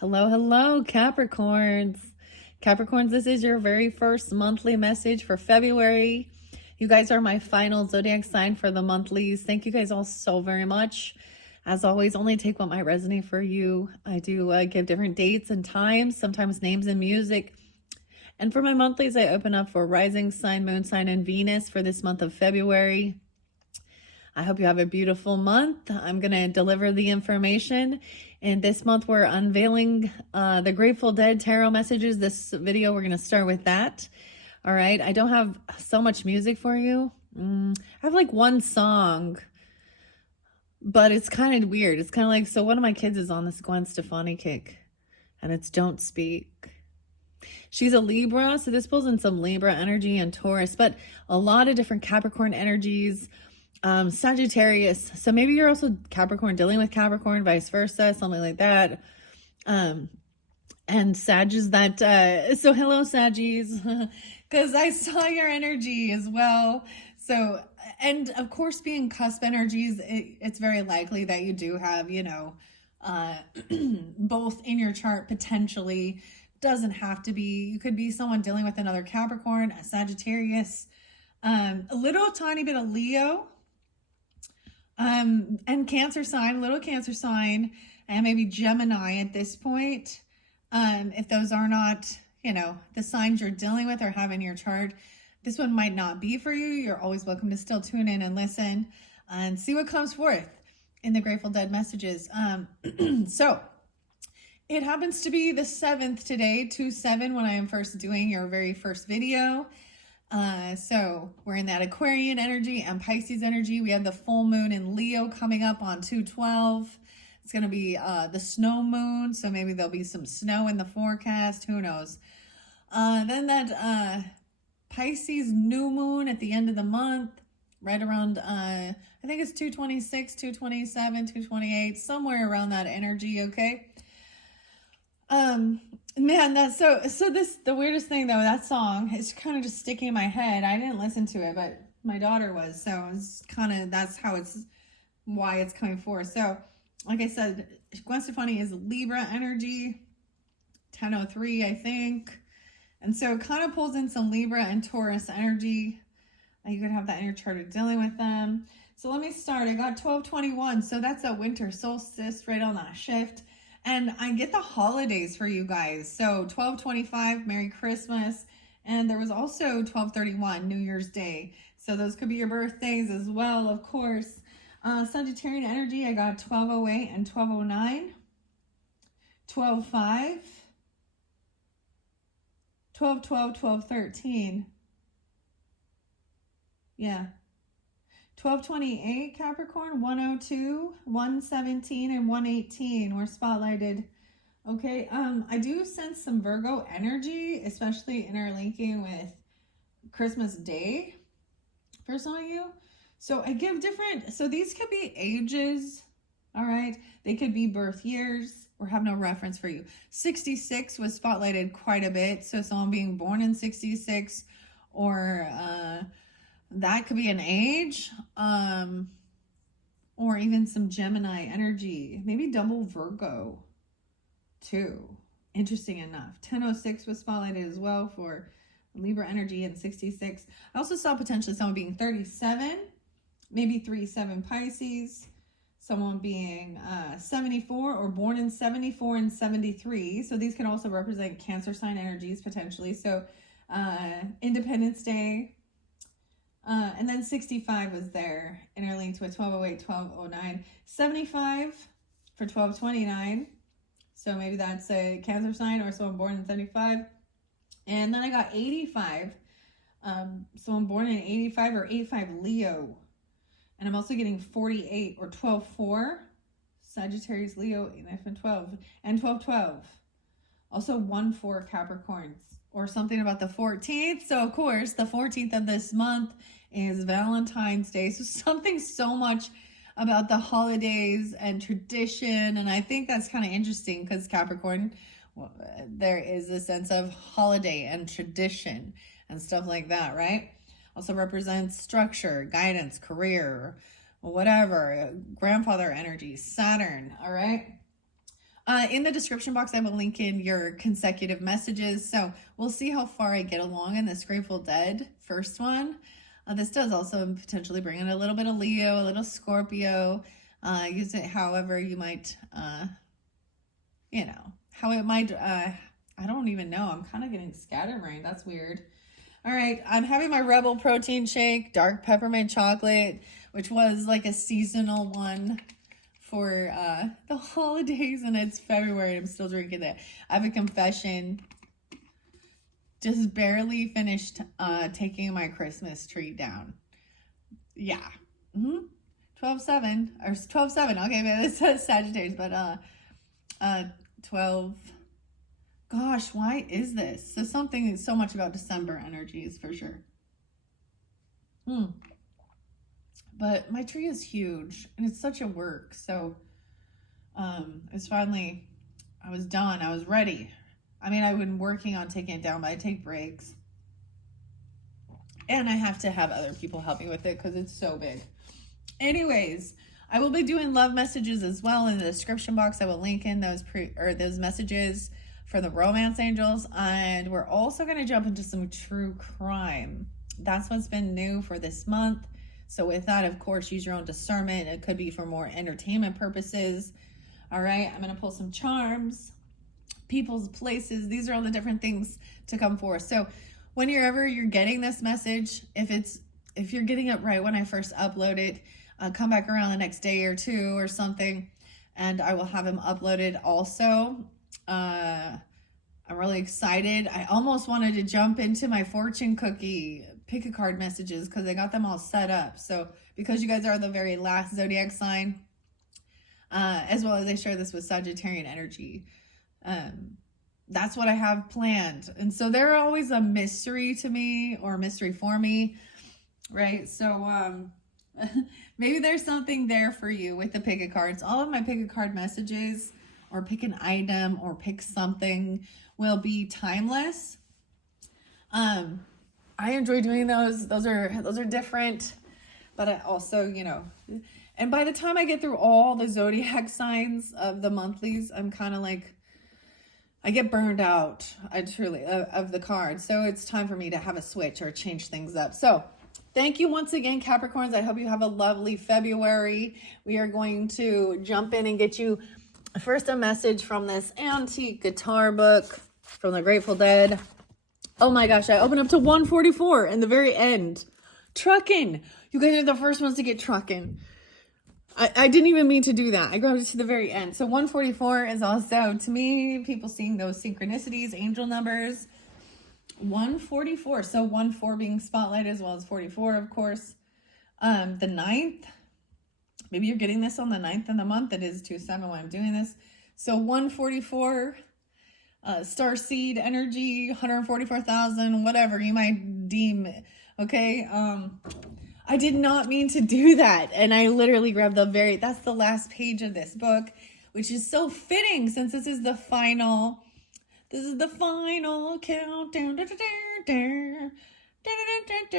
Hello, hello, Capricorns. Capricorns, this is your very first monthly message for February. You guys are my final zodiac sign for the monthlies. Thank you guys all so very much. As always, only take what might resonate for you. I do give different dates and times, sometimes names and music. And for my monthlies, I open up for rising sign, moon sign, and Venus for this month of February. I hope you have a beautiful month. I'm going to deliver the information. And this month we're unveiling the Grateful Dead Tarot messages. This video, we're going to start with that. All right. I don't have so much music for you. I have like one song, but it's kind of weird. It's kind of like, so one of my kids is on this Gwen Stefani kick, and it's Don't Speak. She's a Libra, so this pulls in some Libra energy and Taurus, but a lot of different Capricorn energies. Sagittarius, so maybe you're also Capricorn dealing with Capricorn, vice versa, something like that. And Sag is that, so hello Saggies, because I saw your energy as well. So, and of course being cusp energies, it's very likely that you do have, both in your chart potentially. Doesn't have to be. You could be someone dealing with another Capricorn, a Sagittarius, a little tiny bit of Leo, and Cancer sign, little Cancer sign, and maybe Gemini at this point. If those are not, the signs you're dealing with or have in your chart, this one might not be for you. You're always welcome to still tune in and listen and see what comes forth in the Grateful Dead messages. So it happens to be the 7th today, 2/7, when I am first doing your very first video. So we're in that Aquarian energy and Pisces energy. We have the full moon in Leo coming up on 2/12. It's going to be the snow moon, so maybe there'll be some snow in the forecast. Who knows? Then that Pisces new moon at the end of the month, right around, I think it's 226, 227, 228, somewhere around that energy, okay? Man, that's so this, the weirdest thing though, that song is kind of just sticking in my head. I didn't listen to it, but my daughter was, so it's kind of, that's how why it's coming forth. So like I said, Gwen Stefani is Libra energy, 1003, I think. And so it kind of pulls in some Libra and Taurus energy. You could have that in your chart of dealing with them. So let me start. I got 1221. So that's a winter solstice right on that shift. And I get the holidays for you guys. So 12/25, Merry Christmas. And there was also 12/31, New Year's Day. So those could be your birthdays as well, of course. Sagittarian energy, I got 1208 and 1209. 12/5. 12/12, 12/13. Yeah. 12/28 Capricorn, 102, 117, and 118 were spotlighted. Okay, I do sense some Virgo energy, especially interlinking with Christmas Day for some of you. So I give different, so these could be ages, all right? They could be birth years or have no reference for you. 66 was spotlighted quite a bit. So someone being born in 66 or, that could be an age, or even some Gemini energy, maybe double Virgo too. Interesting enough. 1006 was spotlighted as well for Libra energy in 66. I also saw potentially someone being 37, maybe 37 Pisces, someone being 74 or born in 74 and 73. So these can also represent Cancer sign energies potentially. So Independence Day. And then 65 was there, interlinked with 1208, 1209, 75 for 1229. So maybe that's a Cancer sign or someone born in 75. And then I got 85, someone born in 85 or 85 Leo. And I'm also getting 48 or 12/4, Sagittarius, Leo, 12, and 12/12. Also 1/4 Capricorns, or something about the 14th. So of course, the 14th of this month is Valentine's Day. So something so much about the holidays and tradition. And I think that's kind of interesting because Capricorn, well, there is a sense of holiday and tradition and stuff like that, right? Also represents structure, guidance, career, whatever, grandfather energy, Saturn, all right? In the description box, I will link in your consecutive messages. So we'll see how far I get along in this Grateful Dead first one. This does also potentially bring in a little bit of Leo, a little Scorpio. Use it however you might, how it might, I don't even know. I'm kind of getting scatterbrained. That's weird. All right, I'm having my Rebel protein shake, dark peppermint chocolate, which was like a seasonal one for the holidays, and it's February. I'm still drinking it. I have a confession. Just barely finished taking my Christmas tree down. Yeah. 12/7 or 12/7. Okay, man, this says Sagittarius, but 12. Gosh, why is this? So something so much about December energies for sure. But my tree is huge and it's such a work. So it's finally, I was done. I was ready. I mean, I've been working on taking it down, but I take breaks. And I have to have other people help me with it because it's so big. Anyways, I will be doing love messages as well in the description box. I will link in those those messages for the romance angels. And we're also going to jump into some true crime. That's what's been new for this month. So with that, of course, use your own discernment. It could be for more entertainment purposes. All right, I'm going to pull some charms, people's places. These are all the different things to come forth. So whenever you're getting this message, if you're getting it right when I first upload it, come back around the next day or two or something, and I will have them uploaded also. I'm really excited. I almost wanted to jump into my fortune cookie pick a card messages because I got them all set up. So because you guys are the very last zodiac sign, as well as I share this with Sagittarian energy, that's what I have planned. And so they're always a mystery to me or a mystery for me, right? So maybe there's something there for you with the pick a cards. All of my pick a card messages or pick an item or pick something will be timeless. I enjoy doing those. Those are different, but I also, and by the time I get through all the zodiac signs of the monthlies, I'm kind of like, I get burned out, of the cards. So it's time for me to have a switch or change things up. So thank you once again, Capricorns. I hope you have a lovely February. We are going to jump in and get you first a message from this antique guitar book from the Grateful Dead. Oh my gosh, I opened up to 144 in the very end. Trucking. You guys are the first ones to get trucking. I didn't even mean to do that. I grabbed it to the very end. So 144 is also, to me, people seeing those synchronicities, angel numbers. 144. So 14 being spotlight as well as 44, of course. The 9th. Maybe you're getting this on the 9th in the month. It is 2/7 when I'm doing this. So 144. Star seed energy, 144,000, whatever you might deem it. Okay. I did not mean to do that. And I literally grabbed that's the last page of this book, which is so fitting since this is the final countdown.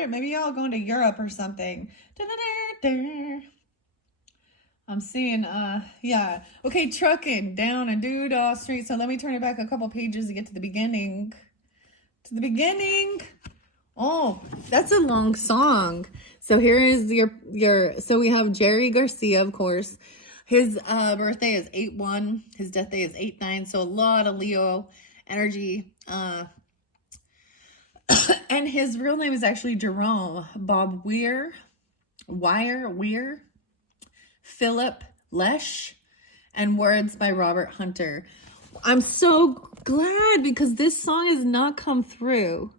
Maybe y'all going to Europe or something. I'm seeing, yeah. Okay, trucking down a Doodah Street. So let me turn it back a couple pages to get to the beginning. Oh, that's a long song. So here is so we have Jerry Garcia, of course. His birthday is 8/1. His death day is 8/9. So a lot of Leo energy. And his real name is actually Jerome Bob Weir, Philip Lesh, and words by Robert Hunter. I'm so glad because this song has not come through.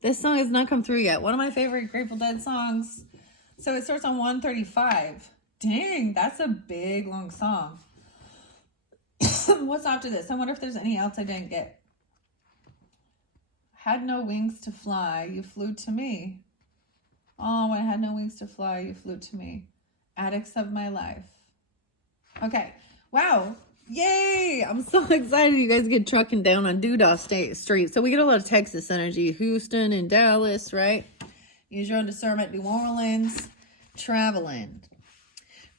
This song has not come through yet. One of my favorite Grateful Dead songs. So it starts on 135. Dang, that's a big, long song. What's after this? I wonder if there's any else I didn't get. Had no wings to fly, you flew to me. Oh, I had no wings to fly, you flew to me. Addicts of my life. Okay. Wow. Yay. I'm so excited you guys get trucking down on Doodah Street. So we get a lot of Texas energy. Houston and Dallas, right? Use your own discernment. New Orleans. Traveling.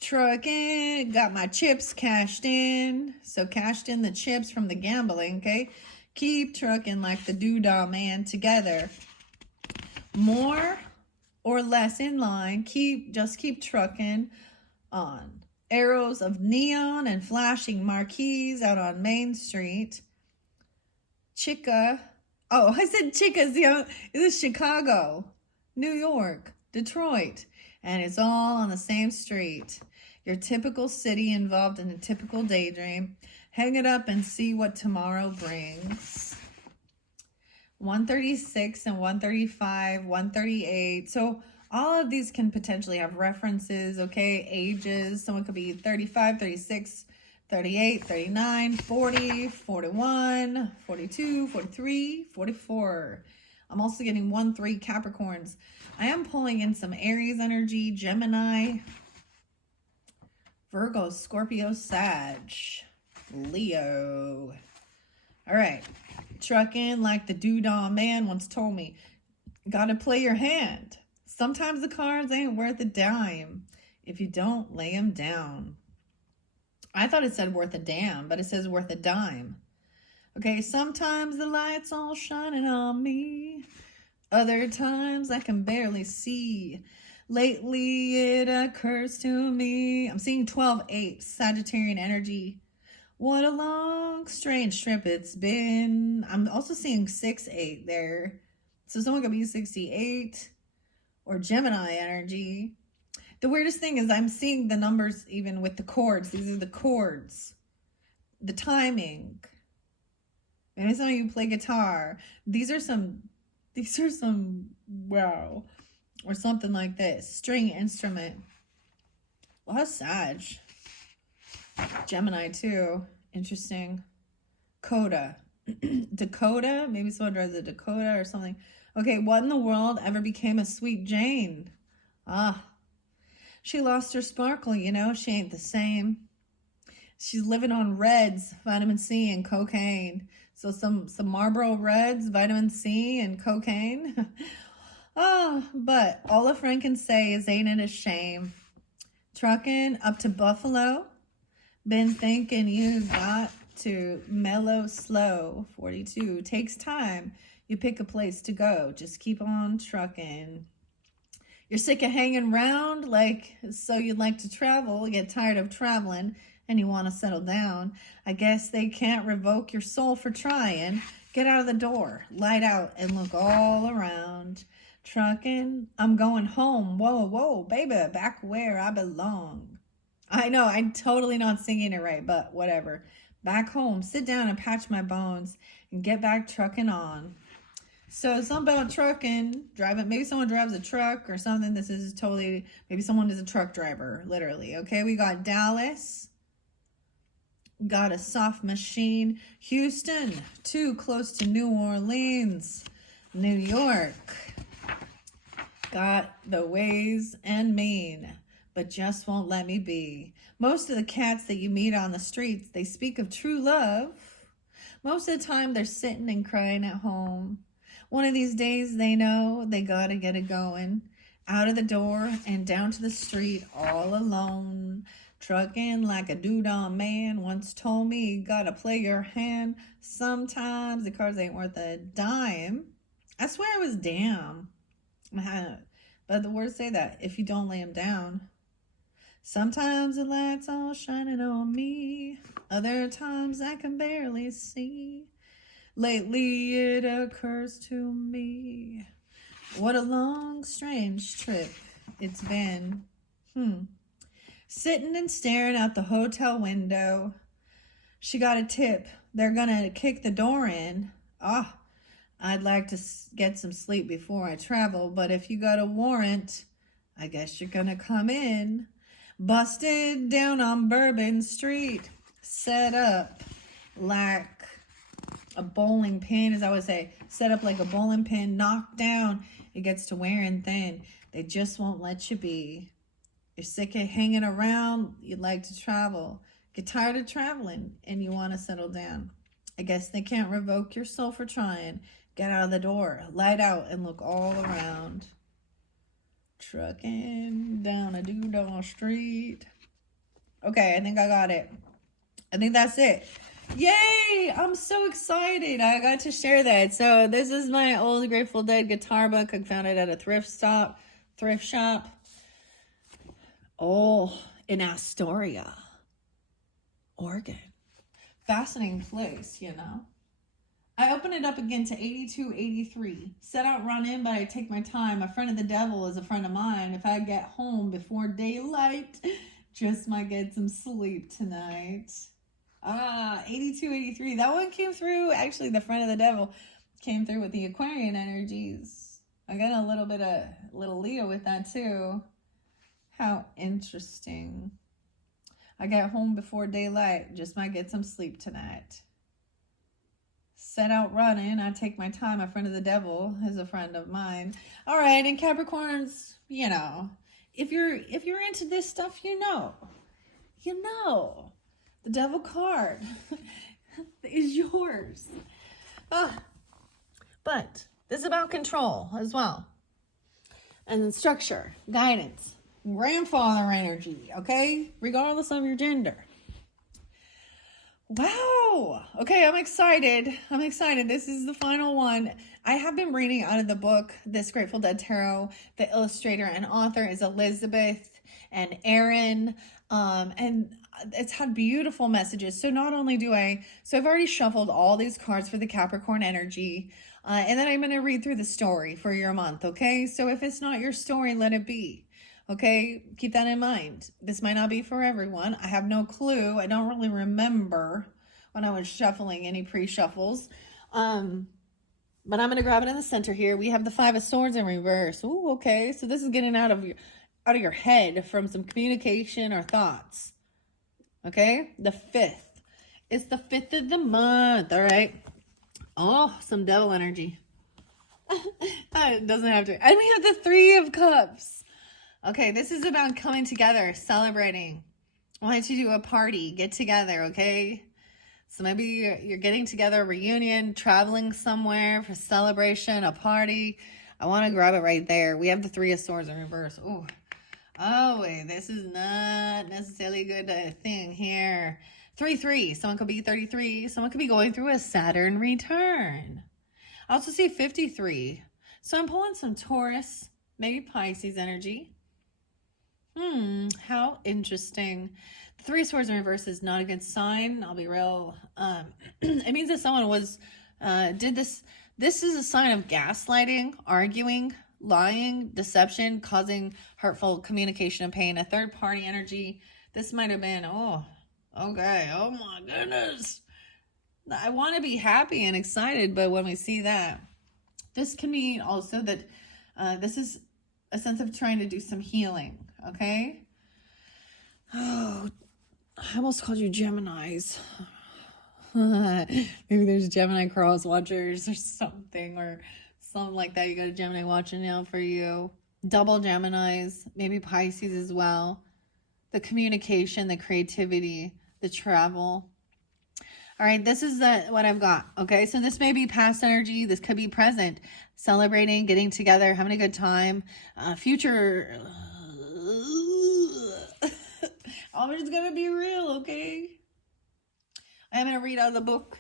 Trucking, got my chips cashed in. So cashed in the chips from the gambling, okay? Keep trucking like the doodah man together. More or less in line, just keep trucking on. Arrows of neon and flashing marquees out on Main Street. Chica, oh, I said Chica's, this is Chicago, New York, Detroit, and it's all on the same street. Your typical city involved in a typical daydream. Hang it up and see what tomorrow brings. 136 and 135, 138. So all of these can potentially have references, okay? Ages. Someone could be 35, 36, 38, 39, 40, 41, 42, 43, 44. I'm also getting 1, 3 Capricorns. I am pulling in some Aries energy, Gemini, Virgo, Scorpio, Sag, Leo. All right. Trucking like the doodah man once told me. Gotta play your hand. Sometimes the cards ain't worth a dime if you don't lay them down. I thought it said worth a damn, but it says worth a dime. Okay, sometimes the light's all shining on me. Other times I can barely see. Lately it occurs to me. I'm seeing 12-8, Sagittarian energy. What a long, strange trip it's been. I'm also seeing 6-8 there. So someone could be 68 or Gemini energy. The weirdest thing is I'm seeing the numbers even with the chords. These are the chords. The timing. Maybe some of you play guitar. These are some, wow. Or something like this. String instrument. Well, Sag. Gemini too. Interesting. Coda. Dakota. Maybe someone drives a Dakota or something. Okay, what in the world ever became a Sweet Jane? Ah. She lost her sparkle, you know. She ain't the same. She's living on Reds, vitamin C, and cocaine. So some Marlboro Reds, vitamin C, and cocaine. Oh, but all a friend can say is ain't it a shame. Trucking up to Buffalo. Been thinking you got to mellow slow. 42. Takes time. You pick a place to go. Just keep on trucking. You're sick of hanging around, so you'd like to travel, get tired of traveling, and you want to settle down. I guess they can't revoke your soul for trying. Get out of the door, light out, and look all around. Trucking, I'm going home. Whoa, whoa, baby, back where I belong. I know, I'm totally not singing it right, but whatever. Back home, sit down and patch my bones, and get back trucking on. So something about trucking, driving, maybe someone drives a truck or something. This is totally, maybe someone is a truck driver, literally. Okay, we got Dallas. Got a soft machine. Houston, too close to New Orleans. New York. Got the ways and mean, but just won't let me be. Most of the cats that you meet on the streets, they speak of true love. Most of the time they're sitting and crying at home. One of these days they know they gotta get it going. Out of the door and down to the street all alone. Trucking like a doodah man once told me, gotta play your hand. Sometimes the cards ain't worth a dime. I swear it was damn. But the words say that if you don't lay them down. Sometimes the light's all shining on me. Other times I can barely see. Lately it occurs to me. What a long, strange trip it's been. Sitting and staring out the hotel window. She got a tip. They're gonna kick the door in. I'd like to get some sleep before I travel, but if you got a warrant, I guess you're gonna come in. Busted down on Bourbon Street. Set up like a bowling pin, as I would say. Set up like a bowling pin, knocked down. It gets to wearing thin. They just won't let you be. You're sick of hanging around. You'd like to travel. Get tired of traveling and you want to settle down. I guess they can't revoke your soul for trying. Get out of the door, light out, and look all around. Trucking down a doodah street. Okay, I think I got it. I think that's it. Yay! I'm so excited. I got to share that. So this is my old Grateful Dead guitar book. I found it at a thrift shop. Oh, in Astoria, Oregon. Fascinating place, you know. I open it up again to 8283. Set out running, but I take my time. A friend of the devil is a friend of mine. If I get home before daylight, just might get some sleep tonight. 8283. That one came through. Actually, the friend of the devil came through with the Aquarian energies. I got a little bit of little Leo with that too. How interesting. I get home before daylight. Just might get some sleep tonight. Set out running. I take my time. A friend of the devil is a friend of mine. All right, and Capricorns, you know, if you're into this stuff, you know. The devil card is yours. But this is about control as well. And structure, guidance, grandfather energy, okay? Regardless of your gender. Wow. Okay, I'm excited. This is the final one. I have been reading out of the book, This Grateful Dead Tarot. The illustrator and author is Elizabeth and Aaron. And it's had beautiful messages. So not only I've already shuffled all these cards for the Capricorn energy. And then I'm going to read through the story for your month, okay? So if it's not your story, let it be. Okay, keep that in mind. This might not be for everyone. I have no clue. I don't really remember when I was shuffling any pre-shuffles. But I'm going to grab it in the center here. We have the Five of Swords in reverse. Ooh, okay. So this is getting out of your head from some communication or thoughts. Okay? The 5th. It's the 5th of the month, all right? Oh, some devil energy. It doesn't have to. And we have the 3 of Cups. Okay, this is about coming together, celebrating. Why don't you do a party, get together, okay? So maybe you're getting together, a reunion, traveling somewhere for celebration, a party. I want to grab it right there. We have the 3 of Swords in reverse. Ooh. Oh, wait, this is not necessarily a good thing here. 3-3. Someone could be 33. Someone could be going through a Saturn return. I also see 53. So I'm pulling some Taurus, maybe Pisces energy. How interesting. The 3 of Swords in reverse is not a good sign. I'll be real. It means that someone did this. This is a sign of gaslighting, arguing, lying, deception, causing hurtful communication and pain. A third party energy. This might have been, okay. Oh my goodness. I want to be happy and excited, but when we see that, this can mean also that this is a sense of trying to do some healing. Okay. Oh, I almost called you Geminis. Maybe there's Gemini cross watchers or something like that. You got a Gemini watching out for you. Double Geminis, maybe Pisces as well. The communication, the creativity, the travel. All right, this is what I've got. Okay, so this may be past energy. This could be present. Celebrating, getting together, having a good time. Future. I'm just gonna be real, okay? I'm gonna read out of the book.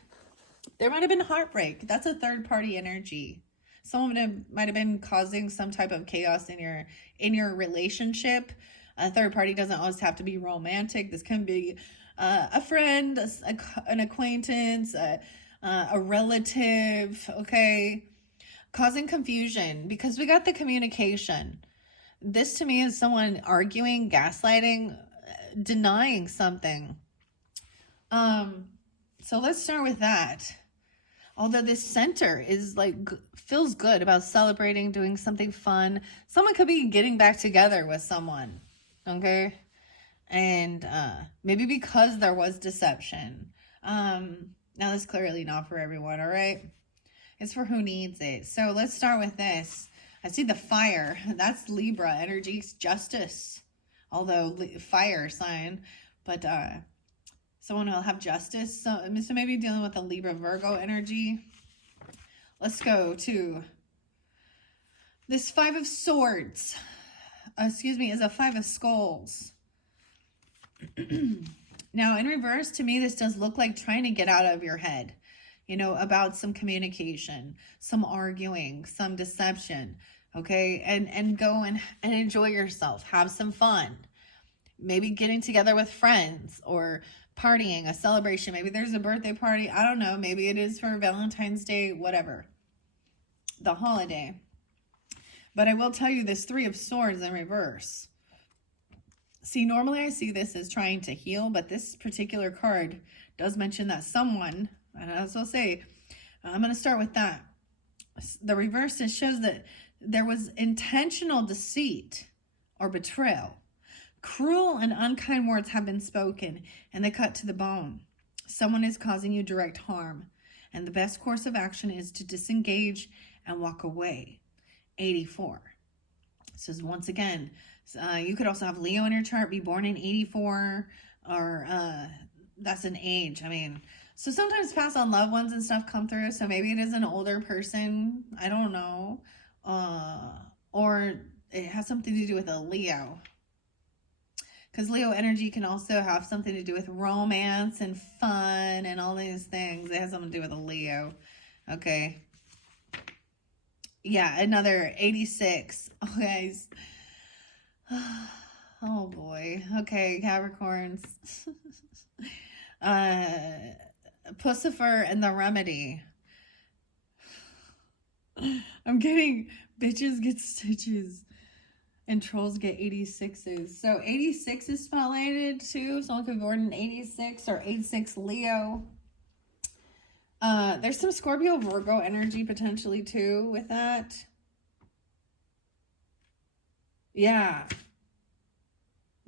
There might have been heartbreak. That's a third party energy. Someone might have been causing some type of chaos in your relationship. A third party doesn't always have to be romantic. This can be a friend, an acquaintance, a relative, okay? Causing confusion because we got the communication. This to me is someone arguing, gaslighting, denying something. So let's start with that. Although this center is feels good about celebrating, doing something fun. Someone could be getting back together with someone, okay? And maybe because there was deception. Now that's clearly not for everyone, all right? It's for who needs it. So let's start with this. I see the fire. That's Libra energy, justice. Although fire sign, but someone will have justice. So maybe dealing with a Libra Virgo energy. Let's go to this 5 of Swords. Is a 5 of Skulls. Now, in reverse, to me, this does look like trying to get out of your head, you know, about some communication, some arguing, some deception, okay? And go and enjoy yourself. Have some fun. Maybe getting together with friends or partying, a celebration. Maybe there's a birthday party. I don't know. Maybe it is for Valentine's Day, whatever. The holiday. But I will tell you this Three of Swords in reverse. See, normally I see this as trying to heal, but this particular card does mention that someone, and as I'll say, I'm going to start with that. The reverse, it shows that there was intentional deceit or betrayal. Cruel and unkind words have been spoken, and they cut to the bone. Someone is causing you direct harm, and the best course of action is to disengage and walk away. 84. So once again, you could also have Leo in your chart, be born in 84, or that's an age. I mean, so sometimes past on loved ones and stuff come through, so maybe it is an older person, I don't know, or it has something to do with a Leo. Because Leo energy can also have something to do with romance and fun and all these things. It has something to do with a Leo. Okay. Yeah, another 86. Oh, guys. Oh, boy. Okay, Capricorns. Pussifer and the Remedy. I'm getting bitches get stitches. And trolls get 86s. So 86 is spotlighted too. Someone could be born in 86 or 86 Leo. There's some Scorpio Virgo energy potentially too with that. Yeah.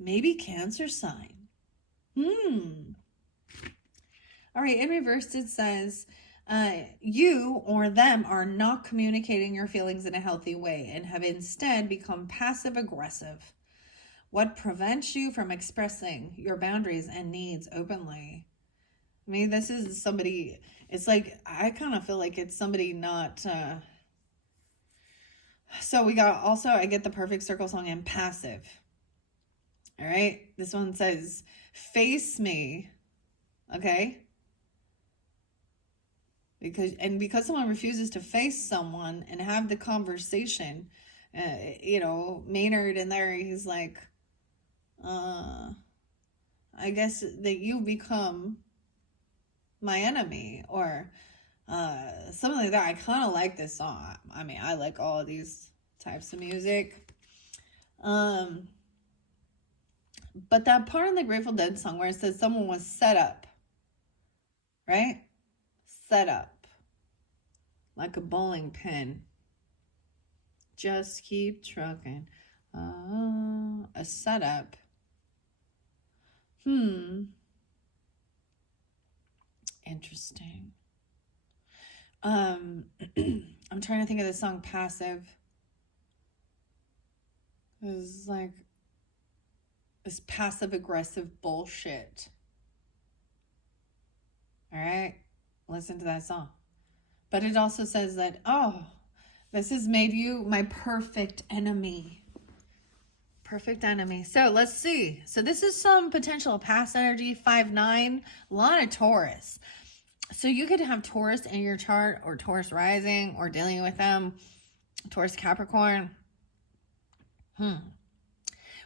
Maybe Cancer sign. All right, in reverse it says, you or them are not communicating your feelings in a healthy way and have instead become passive aggressive. What prevents you from expressing your boundaries and needs openly? I mean, this is somebody, it's like, I kind of feel like it's somebody not, so we got also, I get the perfect circle song and passive. All right. This one says, face me. Okay. Because someone refuses to face someone and have the conversation, you know, Maynard in there, he's like, I guess that you become my enemy, or something like that. I kind of like this song. I mean, I like all of these types of music. But that part in the Grateful Dead song where it says someone was set up, right? Set up. Like a bowling pin. Just keep trucking. A setup. Interesting. I'm trying to think of the song Passive. It's like this passive aggressive bullshit. All right, listen to that song. But it also says that, oh, this has made you my perfect enemy. Perfect enemy. So let's see. So this is some potential past energy, 5-9, a lot of Taurus. So you could have Taurus in your chart, or Taurus rising, or dealing with them. Taurus Capricorn. We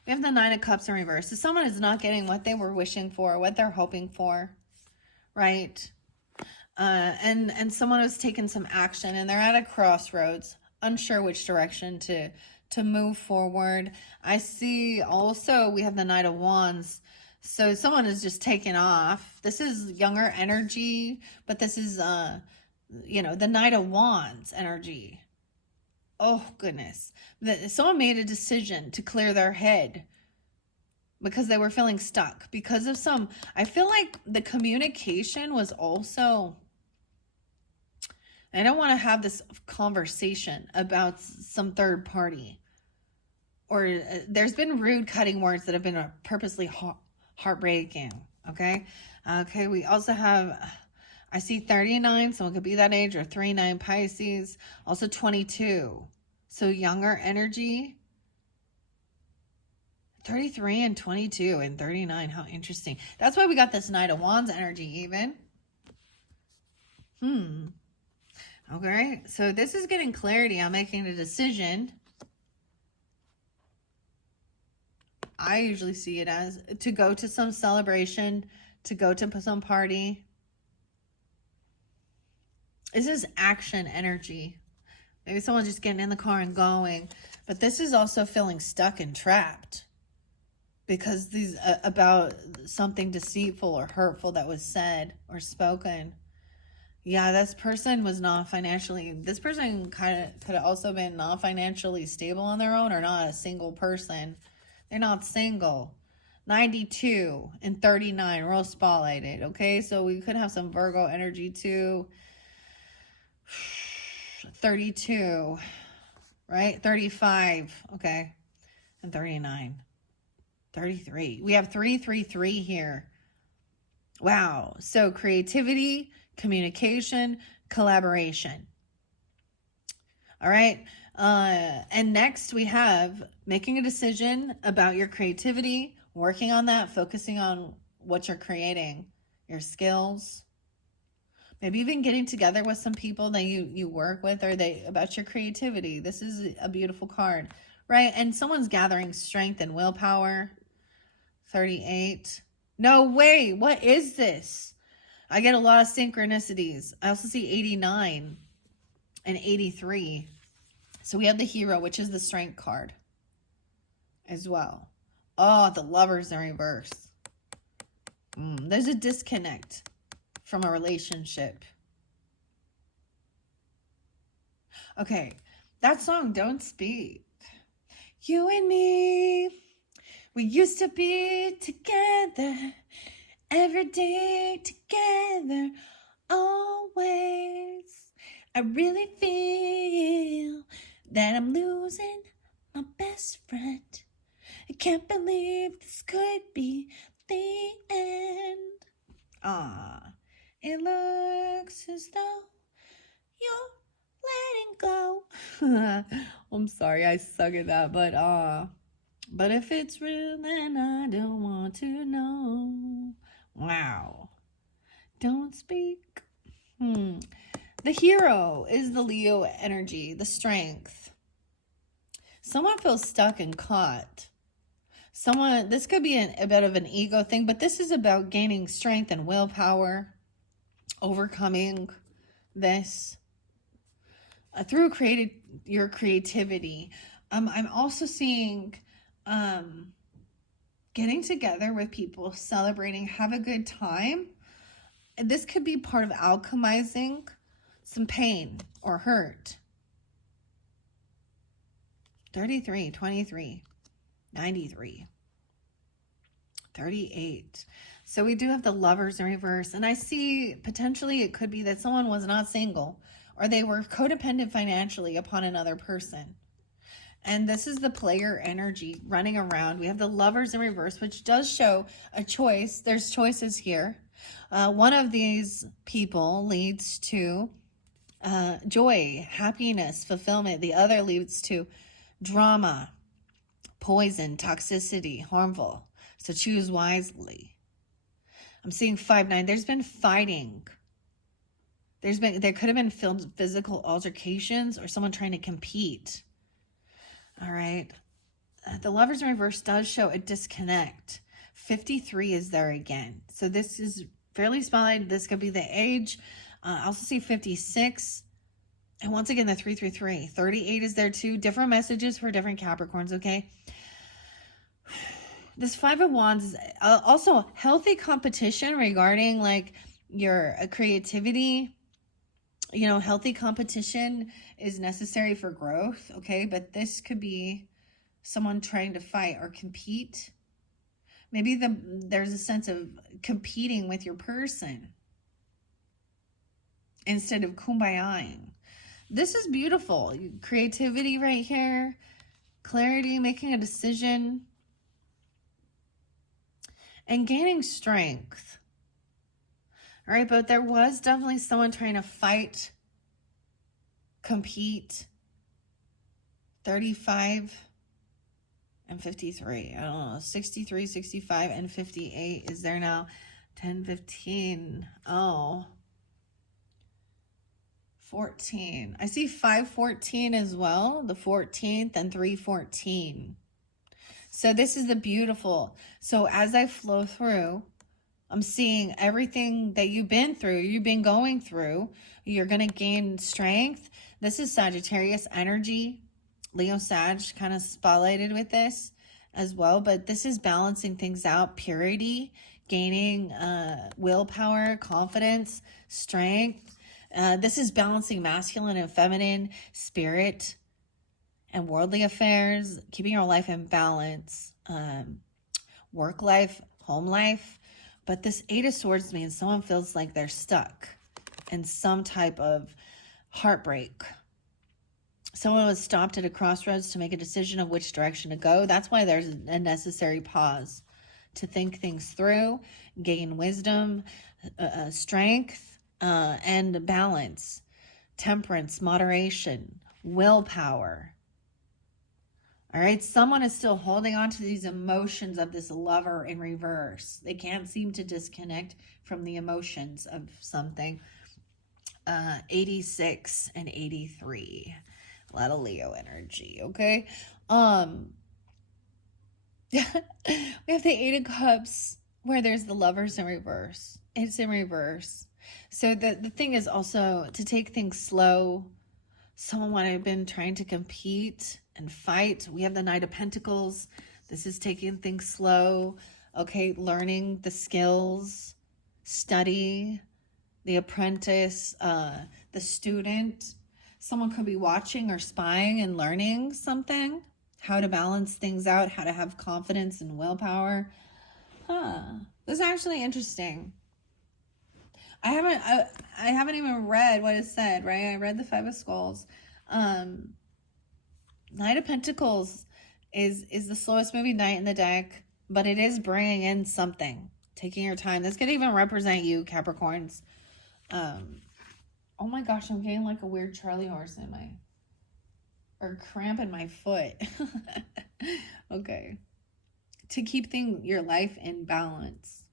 have the 9 of Cups in reverse. So someone is not getting what they were wishing for, what they're hoping for, right? And someone has taken some action and they're at a crossroads, unsure which direction to move forward. I see also we have the Knight of Wands. So someone is just taken off. This is younger energy, but this is, you know, the Knight of Wands energy. Oh, goodness. Someone made a decision to clear their head because they were feeling stuck. Because of some, I feel like the communication was also, I don't want to have this conversation about some third party. Or there's been rude cutting words that have been purposely heartbreaking. Okay. Okay. We also have, I see 39. Someone could be that age, or 39 Pisces. Also 22. So younger energy. 33 and 22 and 39. How interesting. That's why we got this Knight of Wands energy even. Okay, so this is getting clarity on making a decision. I usually see it as to go to some celebration, to go to some party. This is action energy. Maybe someone's just getting in the car and going. But this is also feeling stuck and trapped. Because these about something deceitful or hurtful that was said or spoken. Yeah, this person was not financially, this person kind of could have also been not financially stable on their own or not a single person. They're not single. 92 and 39, real spotlighted, okay? So we could have some Virgo energy too. 32, right? 35, okay? And 39. 33. We have 333 here. Wow. So creativity, communication, collaboration. All right. And next we have making a decision about your creativity, working on that, focusing on what you're creating, your skills. Maybe even getting together with some people that you work with or about your creativity. This is a beautiful card, right? And someone's gathering strength and willpower. 38. No way. What is this? I get a lot of synchronicities. I also see 89 and 83. So we have the Hero, which is the Strength card as well. Oh, the Lovers in reverse. There's a disconnect from a relationship. Okay, that song, Don't Speak. You and me, we used to be together, every day together, always. I really feel that I'm losing my best friend. I can't believe this could be the end. It looks as though you're letting go. I'm sorry, I suck at that, but if it's real, then I don't want to know. Wow. Don't speak. The Hero is the Leo energy, the strength. Someone feels stuck and caught. This could be a bit of an ego thing, but this is about gaining strength and willpower, overcoming this through your creativity. I'm also seeing getting together with people, celebrating, have a good time. And this could be part of alchemizing some pain or hurt. 33, 23, 93, 38. So we do have the Lovers in reverse. And I see potentially it could be that someone was not single or they were codependent financially upon another person. And this is the player energy running around. We have the Lovers in reverse, which does show a choice. There's choices here. One of these people leads to joy, happiness, fulfillment. The other leads to drama, poison, toxicity, harmful. So choose wisely. I'm seeing 5-9. There's been fighting. There could have been physical altercations or someone trying to compete. All right. The Lovers in reverse does show a disconnect. 53 is there again. So this is fairly spotlighted. This could be the age. I also see 56. And once again, the 333. 38 is there too. Different messages for different Capricorns, okay? This 5 of Wands is also healthy competition regarding like your creativity. You know, healthy competition is necessary for growth, okay? But this could be someone trying to fight or compete. Maybe there's a sense of competing with your person instead of kumbayaing. This is beautiful. Creativity right here. Clarity, making a decision. And gaining strength. All right, but there was definitely someone trying to fight, compete. 35. and 53. I don't know. 63, 65, and 58 is there now. 10, 15. Oh. 14. I see 514 as well. The 14th and 314. So this is the beautiful. So as I flow through, I'm seeing everything that you've been through, you've been going through. You're going to gain strength. This is Sagittarius energy. Leo Sag kind of spotlighted with this as well. But this is balancing things out. Purity, gaining willpower, confidence, strength. This is balancing masculine and feminine, spirit, and worldly affairs. Keeping your life in balance. Work life, home life. But this Eight of Swords means someone feels like they're stuck in some type of heartbreak. Someone was stopped at a crossroads to make a decision of which direction to go. That's why there's a necessary pause to think things through, gain wisdom, strength, and balance, temperance, moderation, willpower. All right, someone is still holding on to these emotions of this lover in reverse. They can't seem to disconnect from the emotions of something. 86 and 83. A lot of Leo energy, okay? We have the Eight of Cups where there's the lovers in reverse. It's in reverse. So the thing is also to take things slow. Someone might have been trying to compete and fight. We have the Knight of Pentacles. This is taking things slow. Okay, learning the skills, study, the apprentice, the student. Someone could be watching or spying and learning something, how to balance things out, how to have confidence and willpower. This is actually interesting. I haven't even read what it said, right? I read the Five of Skulls. Knight of Pentacles is the slowest moving knight in the deck, but it is bringing in something, taking your time. This could even represent you, Capricorns. Oh my gosh, I'm getting like a weird Charlie horse in my, or cramp in my foot. Okay. To keep your life in balance.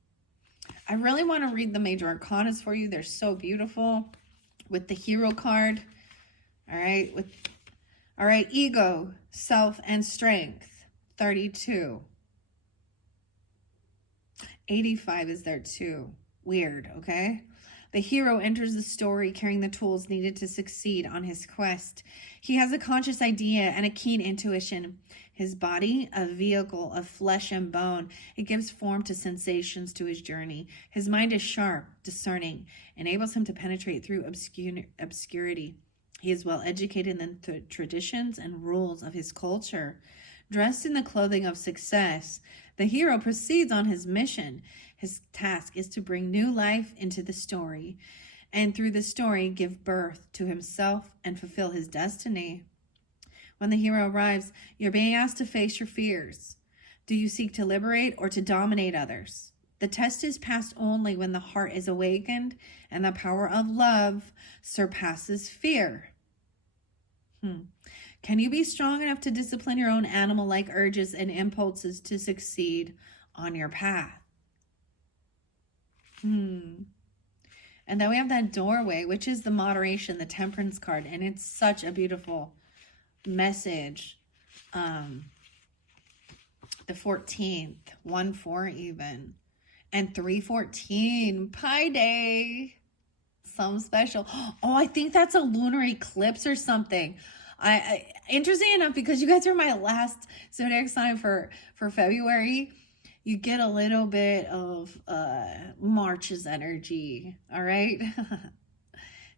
I really want to read the major arcanas for you. They're so beautiful. With the Hero card. All right. All right. Ego, self, and strength. 32. 85 is there too. Weird. Okay. The hero enters the story carrying the tools needed to succeed on his quest. He has a conscious idea and a keen intuition. His body, a vehicle of flesh and bone. It gives form to sensations to his journey. His mind is sharp, discerning, enables him to penetrate through obscurity. He is well educated in the traditions and rules of his culture. Dressed in the clothing of success, the hero proceeds on his mission. His task is to bring new life into the story, and through the story give birth to himself and fulfill his destiny. When the hero arrives, you're being asked to face your fears. Do you seek to liberate or to dominate others? The test is passed only when the heart is awakened and the power of love surpasses fear. Can you be strong enough to discipline your own animal-like urges and impulses to succeed on your path? And then we have that doorway, which is the moderation, the temperance card. And it's such a beautiful message. The 14th, 1-4 even. And 3-14, Pi Day. Some special. Oh, I think that's a lunar eclipse or something. I interesting enough, because you guys are my last zodiac sign for February. You get a little bit of March's energy, all right?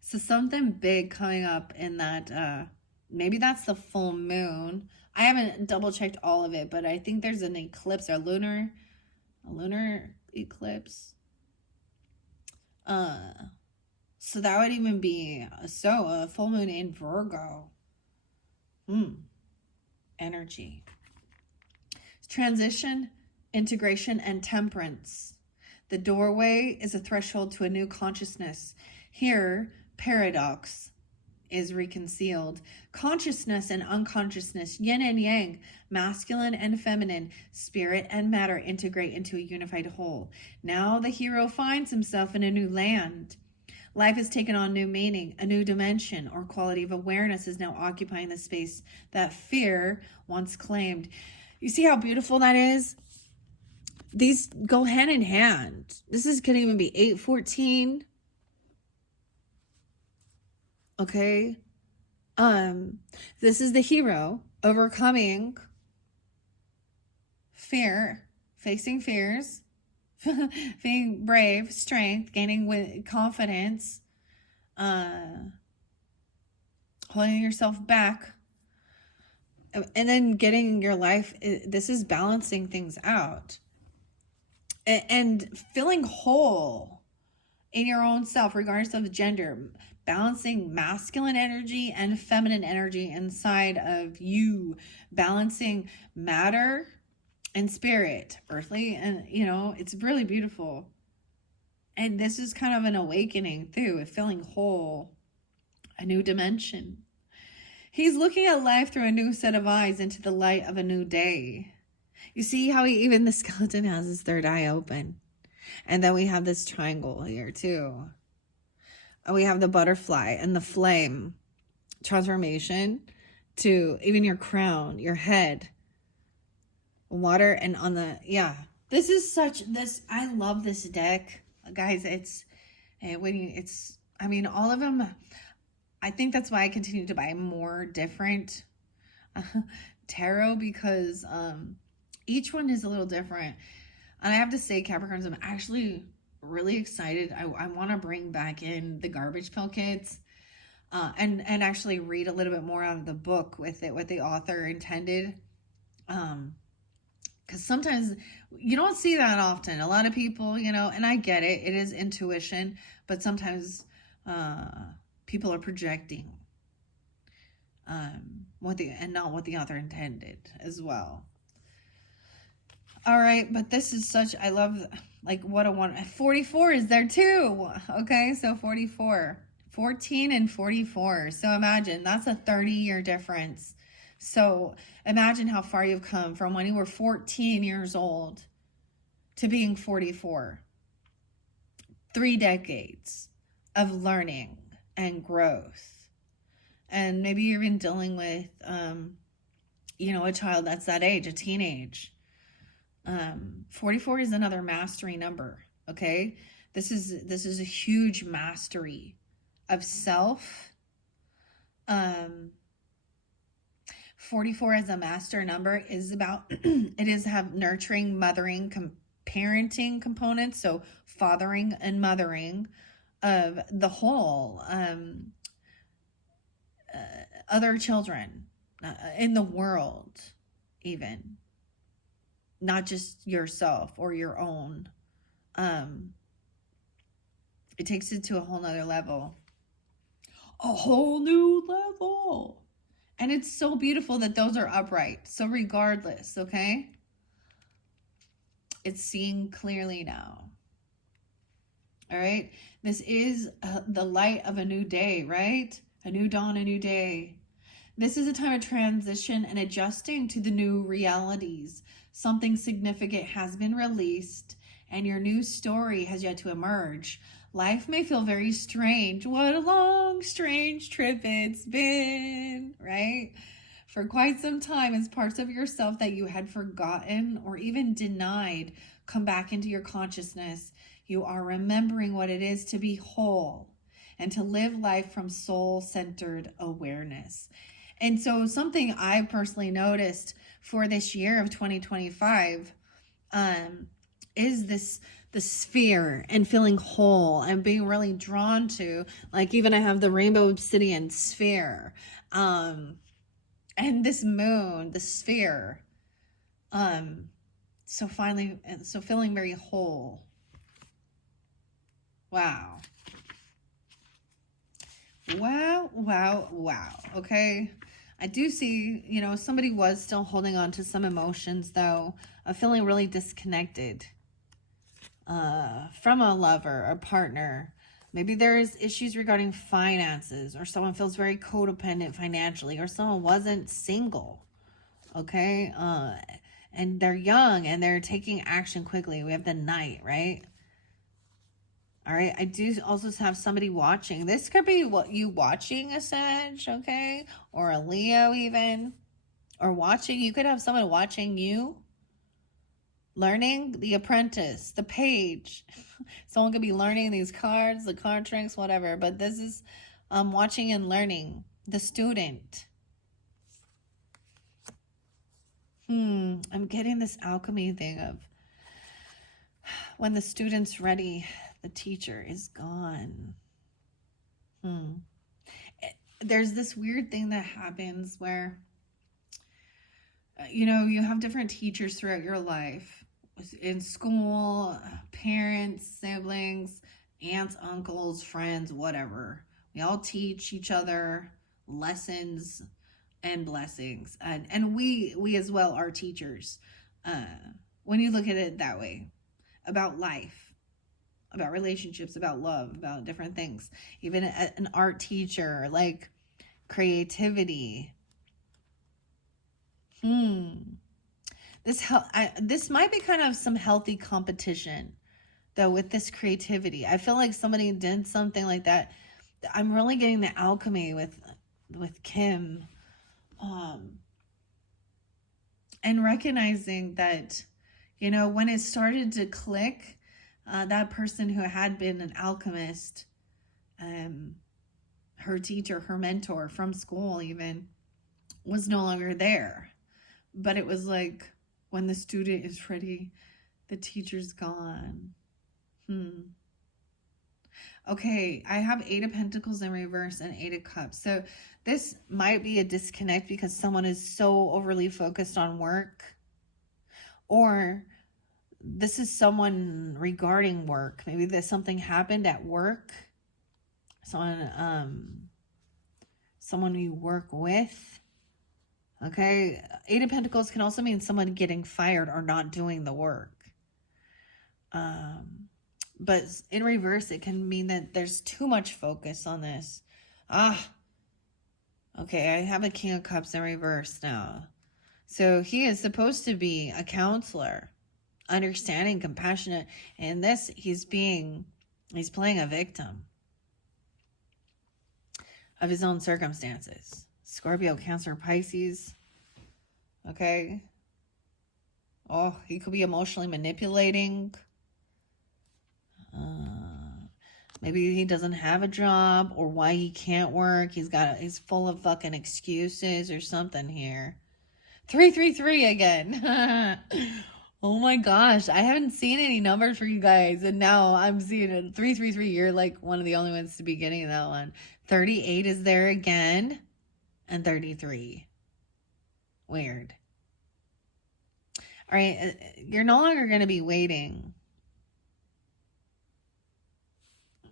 So something big coming up in that, maybe that's the full moon. I haven't double checked all of it, but I think there's an eclipse, a lunar eclipse. So that would even be, a full moon in Virgo. Energy. Transition, integration, and temperance. The doorway is a threshold to a new consciousness. Here, paradox is reconciled. Consciousness and unconsciousness, yin and yang, masculine and feminine, spirit and matter integrate into a unified whole. Now the hero finds himself in a new land. Life has taken on new meaning, a new dimension or quality of awareness is now occupying the space that fear once claimed. You see how beautiful that is? These go hand in hand. This could even be 814. Okay. This is the hero overcoming fear, facing fears, being brave, strength, gaining confidence, holding yourself back, and then getting your life. This is balancing things out and feeling whole in your own self, regardless of gender, balancing masculine energy and feminine energy inside of you, balancing matter and spirit, earthly, and it's really beautiful. And this is kind of an awakening too, feeling whole, a new dimension. He's looking at life through a new set of eyes into the light of a new day. You see how even the skeleton has his third eye open. And then we have this triangle here too. And we have the butterfly and the flame transformation to even your crown, your head, water, and on the, this is I love this deck, guys. All of them, I think that's why I continue to buy more different tarot, because each one is a little different. And I have to say, Capricorns, I'm actually really excited. I want to bring back in the garbage pail kids and actually read a little bit more out of the book with it, what the author intended. Because sometimes you don't see that often. A lot of people, and I get it. It is intuition. But sometimes people are projecting not what the author intended as well. All right, but this is I love, what a one. 44 is there too. Okay, so 44. 14 and 44. So imagine, that's a 30-year difference. So imagine how far you've come from when you were 14 years old to being 44. 3 decades of learning and growth. And maybe you're even dealing with, a child that's that age, a teenage. 44 is another mastery number. Okay. This is a huge mastery of self. 44 as a master number is about, have nurturing, mothering, parenting components. So fathering and mothering of the whole, other children in the world, even. Not just yourself or your own. It takes it to a whole nother level. A whole new level. And it's so beautiful that those are upright. So regardless, okay? It's seeing clearly now. All right? This is the light of a new day, right? A new dawn, a new day. This is a time of transition and adjusting to the new realities. Something significant has been released and your new story has yet to emerge. Life may feel very strange. What a long, strange trip it's been, right? For quite some time, as parts of yourself that you had forgotten or even denied come back into your consciousness. You are remembering what it is to be whole and to live life from soul-centered awareness. And so something I personally noticed for this year of 2025 is the sphere and feeling whole and being really drawn to, even I have the rainbow obsidian sphere and this moon, the sphere. So feeling very whole. Wow. Wow. Okay. I do see, somebody was still holding on to some emotions, though, of feeling really disconnected from a lover, a partner, Maybe there's issues regarding finances, or someone feels very codependent financially, or someone wasn't single. Okay. And they're young and they're taking action quickly. We have the Knight, right? All right. I do also have somebody watching. This could be what you watching a Sag, okay? Or a Leo even. Or watching. You could have someone watching you. Learning, the Apprentice, the Page. Someone could be learning these cards, the card tricks, whatever. But this is watching and learning. The Student. I'm getting this alchemy thing of when the student's ready, the teacher is gone. There's this weird thing that happens where, you know, you have different teachers throughout your life. In school, parents, siblings, aunts, uncles, friends, whatever. We all teach each other lessons and blessings. And we as well are teachers. When you look at it that way, about life, about relationships, about love, about different things. Even an art teacher, like creativity. This might be kind of some healthy competition, though, with this creativity. I feel like somebody did something like that. I'm really getting the alchemy with Kim, and recognizing that, you know, when it started to click, that person who had been an alchemist, her teacher, her mentor from school even, was no longer there. But it was like, when the student is ready, the teacher's gone. Okay, I have 8 of Pentacles in reverse and 8 of Cups. So this might be a disconnect because someone is so overly focused on work. Or this is someone regarding work. Maybe there's something happened at work. Someone you work with. Okay, 8 of Pentacles can also mean someone getting fired or not doing the work. But in reverse, it can mean that there's too much focus on this. Okay, I have a King of Cups in reverse now. So he is supposed to be a counselor, understanding, compassionate. And this, he's playing a victim of his own circumstances. Scorpio, Cancer, Pisces. Okay. Oh, he could be emotionally manipulating. Maybe he doesn't have a job, or why he can't work. He's full of fucking excuses or something here. 333 again. Oh my gosh. I haven't seen any numbers for you guys. And now I'm seeing it. 333. You're like one of the only ones to be getting that one. 38 is there again. And 33. Weird. All right. You're no longer going to be waiting.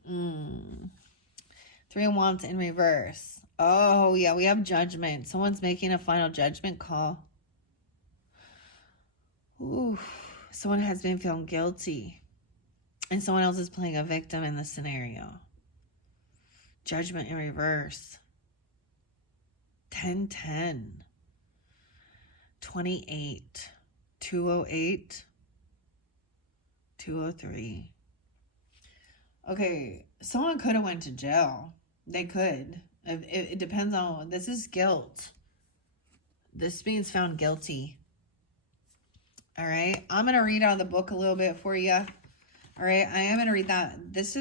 3 of Wands in reverse. Oh, yeah. We have judgment. Someone's making a final judgment call. Ooh. Someone has been feeling guilty. And someone else is playing a victim in the scenario. Judgment in reverse. 10-10. 28. 208. 203. Okay, someone could have went to jail. They could. It depends on, this is guilt. This means found guilty. All right, I'm going to read out of the book a little bit for you. All right, I am going to read that. This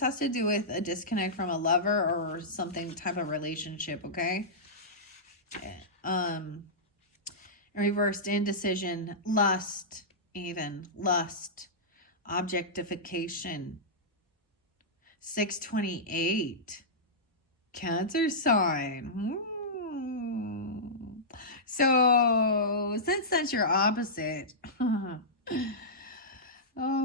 has to do with a disconnect from a lover or something type of relationship, okay? Reversed, indecision, lust, even lust, objectification. 628, Cancer sign. So since that's your opposite, oh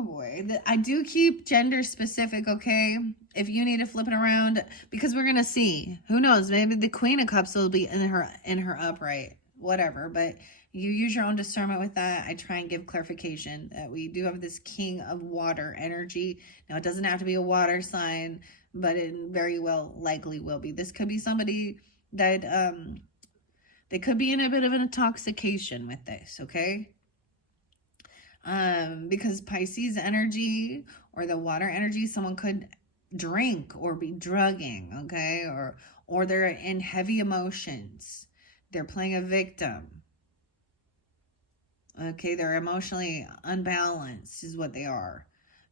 boy, I do keep gender specific, okay? If you need to flip it around, because we're gonna see, who knows, maybe the Queen of Cups will be in her upright. whatever, but you use your own discernment with that. I try and give clarification that we do have this king of water energy. Now, it doesn't have to be a water sign, but it very well likely will be. This could be somebody that they could be in a bit of an intoxication with this, okay? Because Pisces energy or the water energy, someone could drink or be drugging, okay? Or they're in heavy emotions. They're playing a victim. Okay, they're emotionally unbalanced is what they are.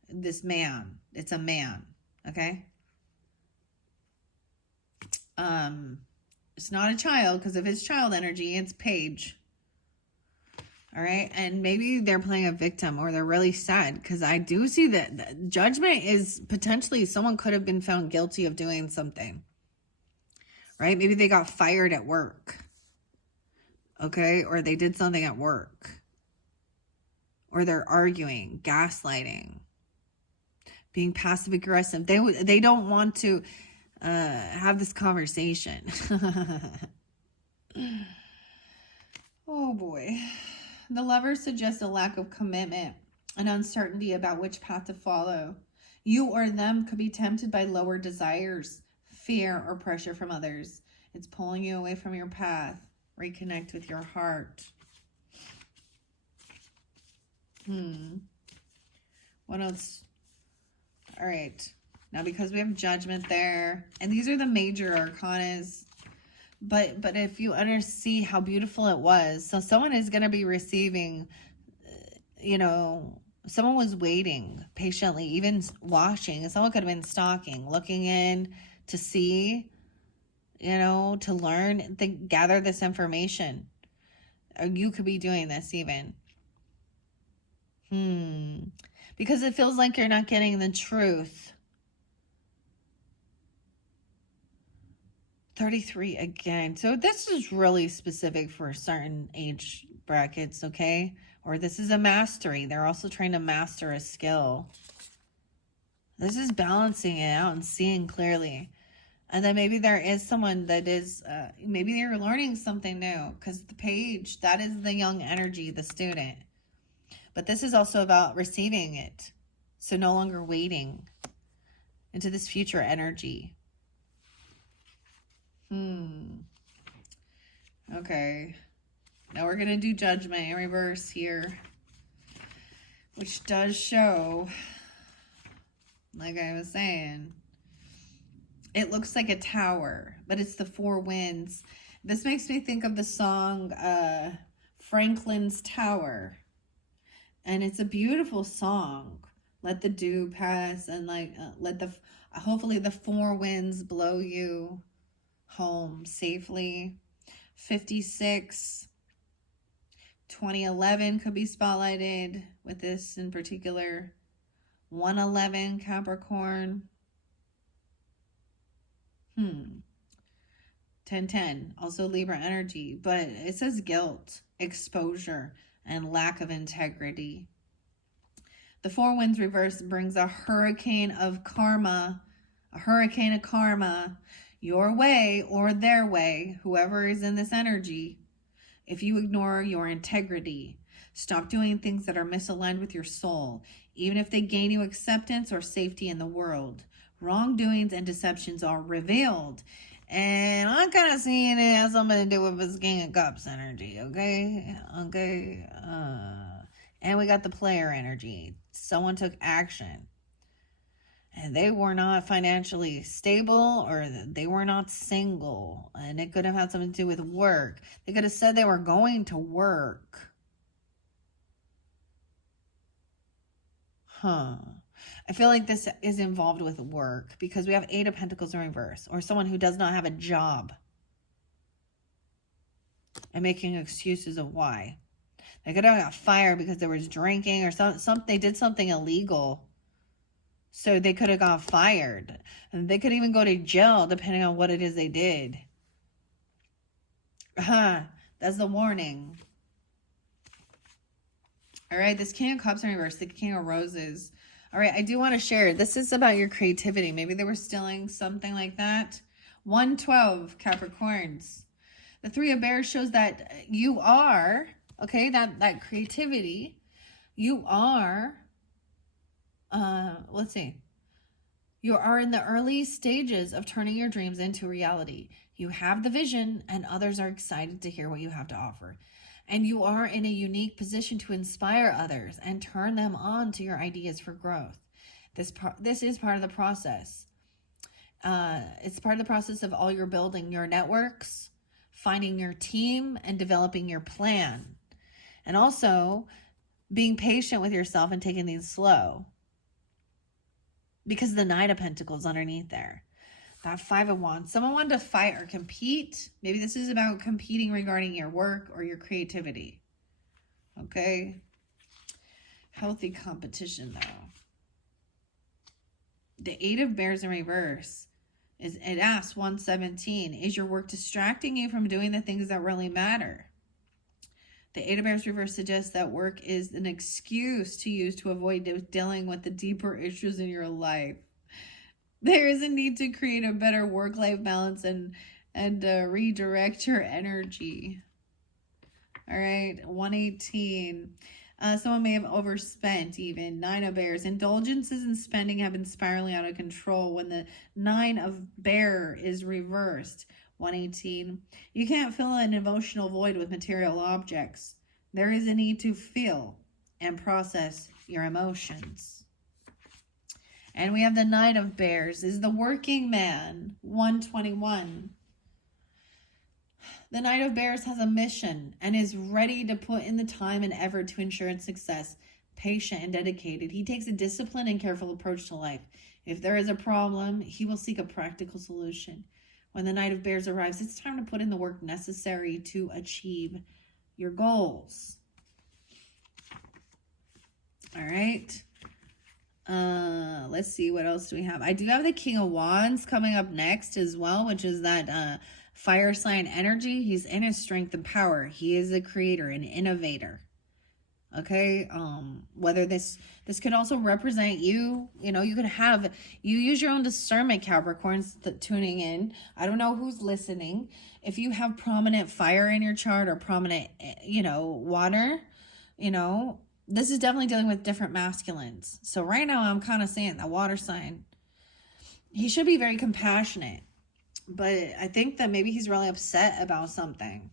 This man, it's a man, okay? It's not a child, because if it's child energy, it's Page. All right. And maybe they're playing a victim, or they're really sad, because I do see that judgment is potentially someone could have been found guilty of doing something. Right? Maybe they got fired at work. Okay. Or they did something at work. Or they're arguing, gaslighting, being passive aggressive. They don't want to have this conversation. Oh boy. The Lover suggests a lack of commitment and uncertainty about which path to follow. You or them could be tempted by lower desires, fear, or pressure from others. It's pulling you away from your path. Reconnect with your heart. What else? All right. Now, because we have Judgment there, and these are the major arcanas, but if you see how beautiful it was, so someone is going to be receiving, someone was waiting patiently, even watching. Someone could have been stalking, looking in to see, to learn, to gather this information. Or you could be doing this even. Because it feels like you're not getting the truth. 33 again. So this is really specific for certain age brackets, okay? Or this is a mastery. They're also trying to master a skill. This is balancing it out and seeing clearly. And then maybe there is someone that is, maybe they're learning something new, because the Page, that is the young energy, the student. But this is also about receiving it. So no longer waiting into this future energy. Okay. Now we're going to do Judgment in reverse here, which does show, like I was saying, it looks like a tower, but it's the four winds. This makes me think of the song Franklin's Tower. And it's a beautiful song. Let the dew pass, and hopefully the four winds blow you home safely. 56, 2011 could be spotlighted with this in particular. 111 Capricorn. 1010 also Libra energy, but it says guilt, exposure, and lack of integrity. The four winds reverse brings a hurricane of karma, your way or their way, whoever is in this energy. If you ignore your integrity, stop doing things that are misaligned with your soul, even if they gain you acceptance or safety in the world. Wrongdoings and deceptions are revealed. And I'm kind of seeing it has something to do with this King of Cups energy, okay? And we got the player energy. Someone took action. And they were not financially stable, or they were not single. And it could have had something to do with work. They could have said they were going to work. I feel like this is involved with work, because we have 8 of Pentacles in reverse, or someone who does not have a job and making excuses of why. They could have got fired because there was drinking, or they did something illegal. So they could have got fired. And they could even go to jail depending on what it is they did. That's the warning. All right, this King of Cups in reverse, the King of Roses. All right, I do want to share. This is about your creativity. Maybe they were stealing something like that. 112 Capricorns. The Three of Bears shows that you are, okay, that creativity, you are, let's see, you are in the early stages of turning your dreams into reality. You have the vision, and others are excited to hear what you have to offer. And you are in a unique position to inspire others and turn them on to your ideas for growth. This is part of the process. It's part of the process of all your building your networks, finding your team, and developing your plan. And also being patient with yourself and taking things slow. Because the Knight of Pentacles underneath there. That Five of Wands. Someone wanted to fight or compete. Maybe this is about competing regarding your work or your creativity. Okay? Healthy competition, though. The Eight of Bears in reverse. It asks, 117, is your work distracting you from doing the things that really matter? The Eight of Bears reverse suggests that work is an excuse to use to avoid dealing with the deeper issues in your life. There is a need to create a better work-life balance and redirect your energy. All right, 118. Someone may have overspent even. Nine of Bears. Indulgences and spending have been spiraling out of control when the Nine of Bear is reversed. 118. You can't fill an emotional void with material objects. There is a need to feel and process your emotions. And we have the Knight of Bears is the working man. 121. The Knight of Bears has a mission and is ready to put in the time and effort to ensure its success. Patient and dedicated. He takes a disciplined and careful approach to life. If there is a problem, he will seek a practical solution. When the Knight of Bears arrives, it's time to put in the work necessary to achieve your goals. All right. Let's see, what else do we have? I do have the King of Wands coming up next as well, which is that fire sign energy. He's in his strength and power. He is a creator, an innovator. Okay, whether this could also represent you, you could have, you use your own discernment, Capricorns, tuning in. I don't know who's listening. If you have prominent fire in your chart or prominent, water, this is definitely dealing with different masculines. So right now I'm kind of saying that water sign, he should be very compassionate, but I think that maybe he's really upset about something.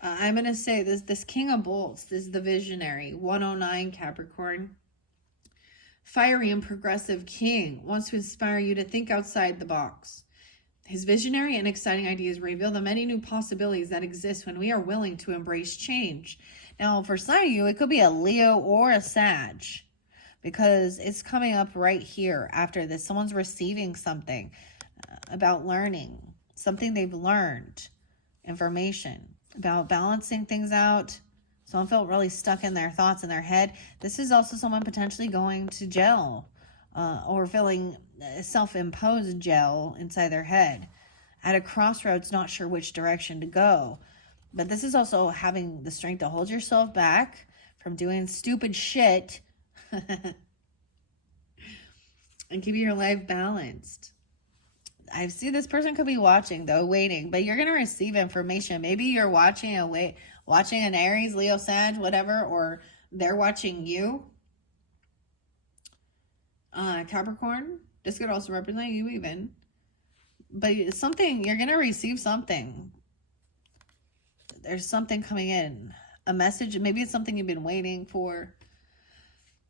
I'm going to say this King of Bolts, this is the visionary, 109 Capricorn. Fiery and progressive king wants to inspire you to think outside the box. His visionary and exciting ideas reveal the many new possibilities that exist when we are willing to embrace change. Now, for some of you, it could be a Leo or a Sag, because it's coming up right here after this. Someone's receiving something about learning, something they've learned, information about balancing things out. Someone felt really stuck in their thoughts in their head. This is also someone potentially going to jail or feeling self-imposed jail inside their head. At a crossroads, not sure which direction to go. But this is also having the strength to hold yourself back from doing stupid shit and keeping your life balanced. I see this person could be watching, though, waiting, but you're going to receive information. Maybe you're watching an Aries, Leo, Sag, whatever, or they're watching you. Capricorn, this could also represent you even. But something, you're going to receive something. There's something coming in. A message, maybe it's something you've been waiting for.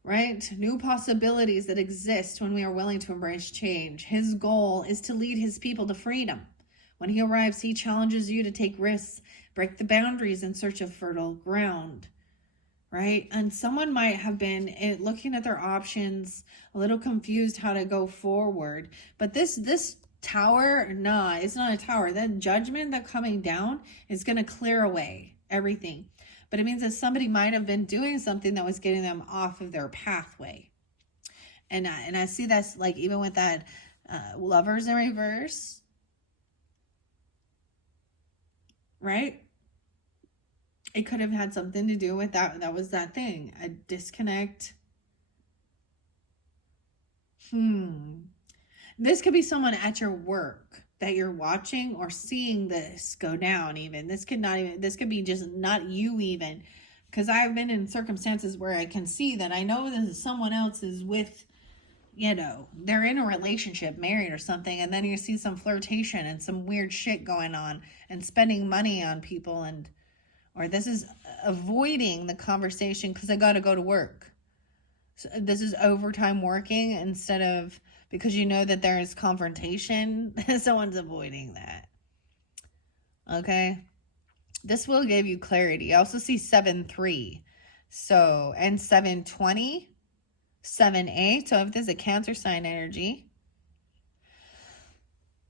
Right? New possibilities that exist when we are willing to embrace change. His goal is to lead his people to freedom. When he arrives, he challenges you to take risks, break the boundaries in search of fertile ground. Right? And someone might have been looking at their options, a little confused how to go forward. But this tower, it's not a tower. That judgment that's coming down is going to clear away everything. But it means that somebody might have been doing something that was getting them off of their pathway. And I see that's like even with that Lovers in reverse. Right? It could have had something to do with that. That was that thing. A disconnect. This could be someone at your work. that you're watching or seeing this go down. Even this could be just not you even, because I've been in circumstances where I can see that I know that someone else is with, you know, they're in a relationship, married or something, and then you see some flirtation and some weird shit going on and spending money on people, and or this is avoiding the conversation because I got to go to work. So this is overtime working instead of because you know that there is confrontation. Someone's avoiding that. Okay. This will give you clarity. I also see 7-3. So, and 7-20. 7-8. So if there's a Cancer sign energy,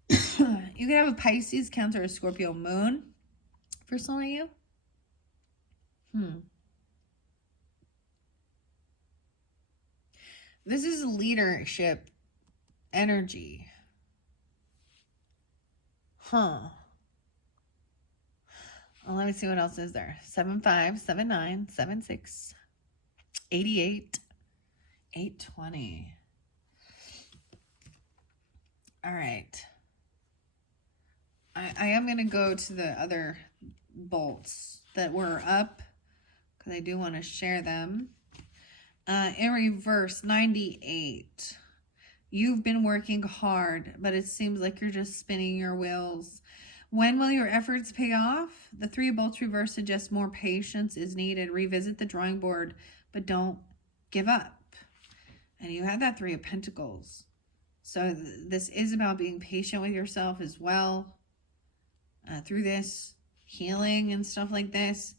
you could have a Pisces, Cancer, or Scorpio moon for some of you. This is leadership energy. Well, let me see what else is there. 7-5, 7-9, 7-6, 88, 8-20. All right. I am going to go to the other bolts that were up because I do want to share them. In reverse, 98. You've been working hard, but it seems like you're just spinning your wheels. When will your efforts pay off? The 3 of bolts reverse suggests more patience is needed. Revisit the drawing board, but don't give up. And you have that 3 of Pentacles. So this is about being patient with yourself as well. Through this healing and stuff like this.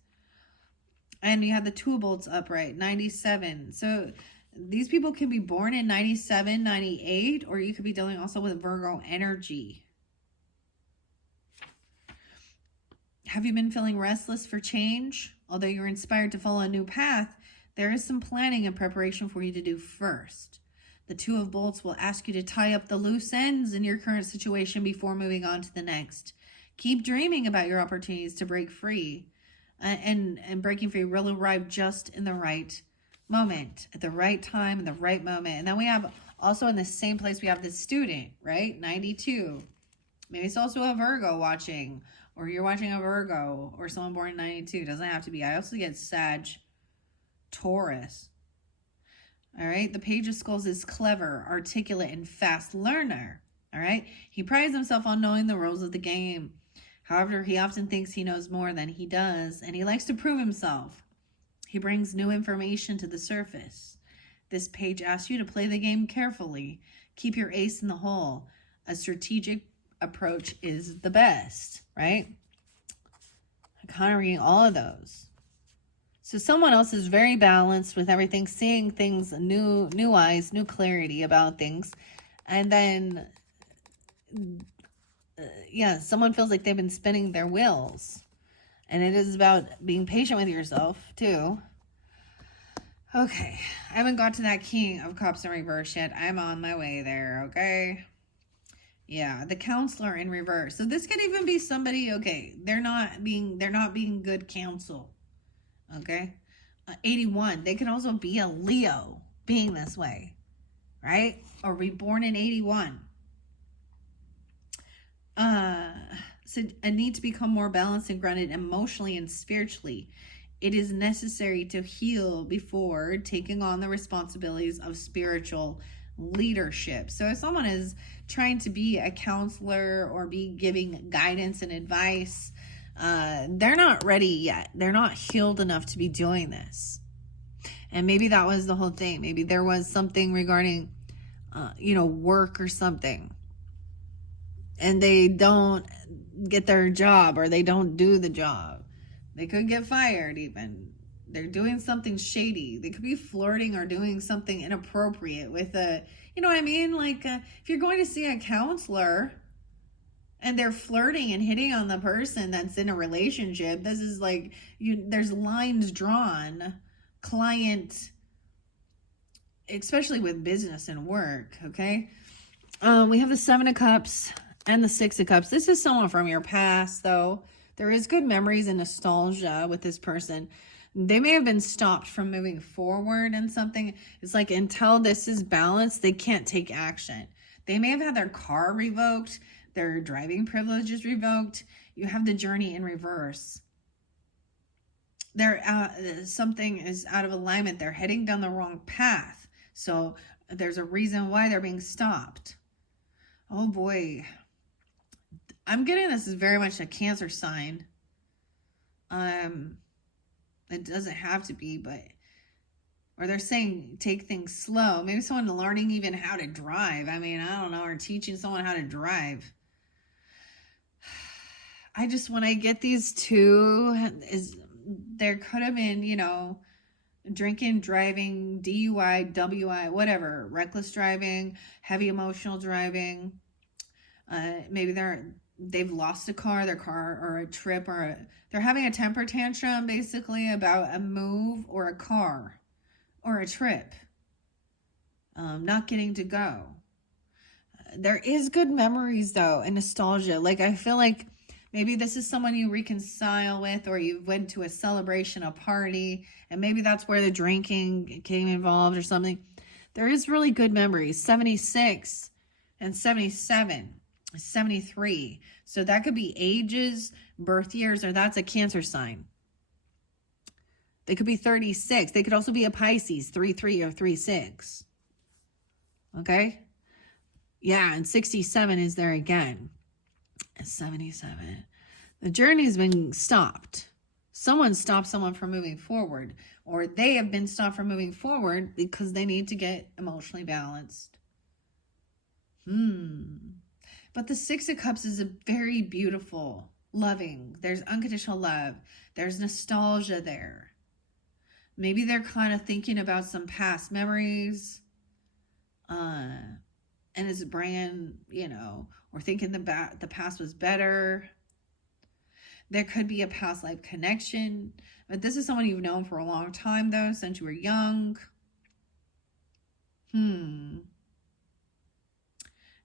And you have the 2 of bolts upright, 97. So these people can be born in 97, 98, or you could be dealing also with Virgo energy. Have you been feeling restless for change? Although you're inspired to follow a new path, there is some planning and preparation for you to do first. The 2 of bolts will ask you to tie up the loose ends in your current situation before moving on to the next. Keep dreaming about your opportunities to break free. And breaking free will arrive just in the right moment, at the right time, in the right moment. And then we have also in the same place, we have the student, right? 92. Maybe it's also a Virgo watching, or you're watching a Virgo, or someone born in 92. Doesn't have to be. I also get Sag, Taurus. All right. The Page of Skulls is clever, articulate, and fast learner. All right. He prides himself on knowing the rules of the game. However, he often thinks he knows more than he does, and he likes to prove himself. He brings new information to the surface. This page asks you to play the game carefully. Keep your ace in the hole. A strategic approach is the best, right? I'm kind of reading all of those. So someone else is very balanced with everything, seeing things, new eyes, new clarity about things. And then someone feels like they've been spinning their wheels. And it is about being patient with yourself, too. Okay. I haven't got to that King of Cups in reverse yet. I'm on my way there, okay? Yeah, the Counselor in reverse. So this could even be somebody, okay, they're not being good counsel, okay? 81. They can also be a Leo being this way, right? Or be born in 81. So a need to become more balanced and grounded emotionally and spiritually. It is necessary to heal before taking on the responsibilities of spiritual leadership. So if someone is trying to be a counselor or be giving guidance and advice, they're not ready yet. They're not healed enough to be doing this. And maybe that was the whole thing. Maybe there was something regarding, work or something. And they don't get their job, or they don't do the job. They could get fired even. They're doing something shady. They could be flirting or doing something inappropriate with you know what I mean? Like if you're going to see a counselor and they're flirting and hitting on the person that's in a relationship, this is like, there's lines drawn, client, especially with business and work, okay? We have the 7 of Cups and the 6 of Cups. This is someone from your past, though. There is good memories and nostalgia with this person. They may have been stopped from moving forward in something. It's like until this is balanced, they can't take action. They may have had their car revoked, their driving privileges revoked. You have the journey in reverse. Something is out of alignment. They're heading down the wrong path. So there's a reason why they're being stopped. Oh boy. I'm getting this is very much a Cancer sign. It doesn't have to be, but, or they're saying take things slow. Maybe someone learning even how to drive. I mean, I don't know, or teaching someone how to drive. I just, when I get these two, there could have been, you know, drinking, driving, DUI, WI, whatever, reckless driving, heavy emotional driving. Maybe they've lost a car, their car, or a trip, or they're having a temper tantrum basically about a move or a car or a trip, not getting to go. There is good memories though, and nostalgia. Like, I feel like maybe this is someone you reconcile with, or you went to a celebration, a party, and maybe that's where the drinking came involved or something. There is really good memories. 76 and 77, 73. So that could be ages, birth years, or that's a Cancer sign. They could be 36. They could also be a Pisces, 3-3 or 3-6. Okay? Yeah, and 67 is there again. 77. The journey's been stopped. Someone stopped someone from moving forward, or they have been stopped from moving forward because they need to get emotionally balanced. But the Six of Cups is a very beautiful, loving. There's unconditional love. There's nostalgia there. Maybe they're kind of thinking about some past memories. And it's brand, you know, or thinking the past was better. There could be a past life connection. But this is someone you've known for a long time, though, since you were young.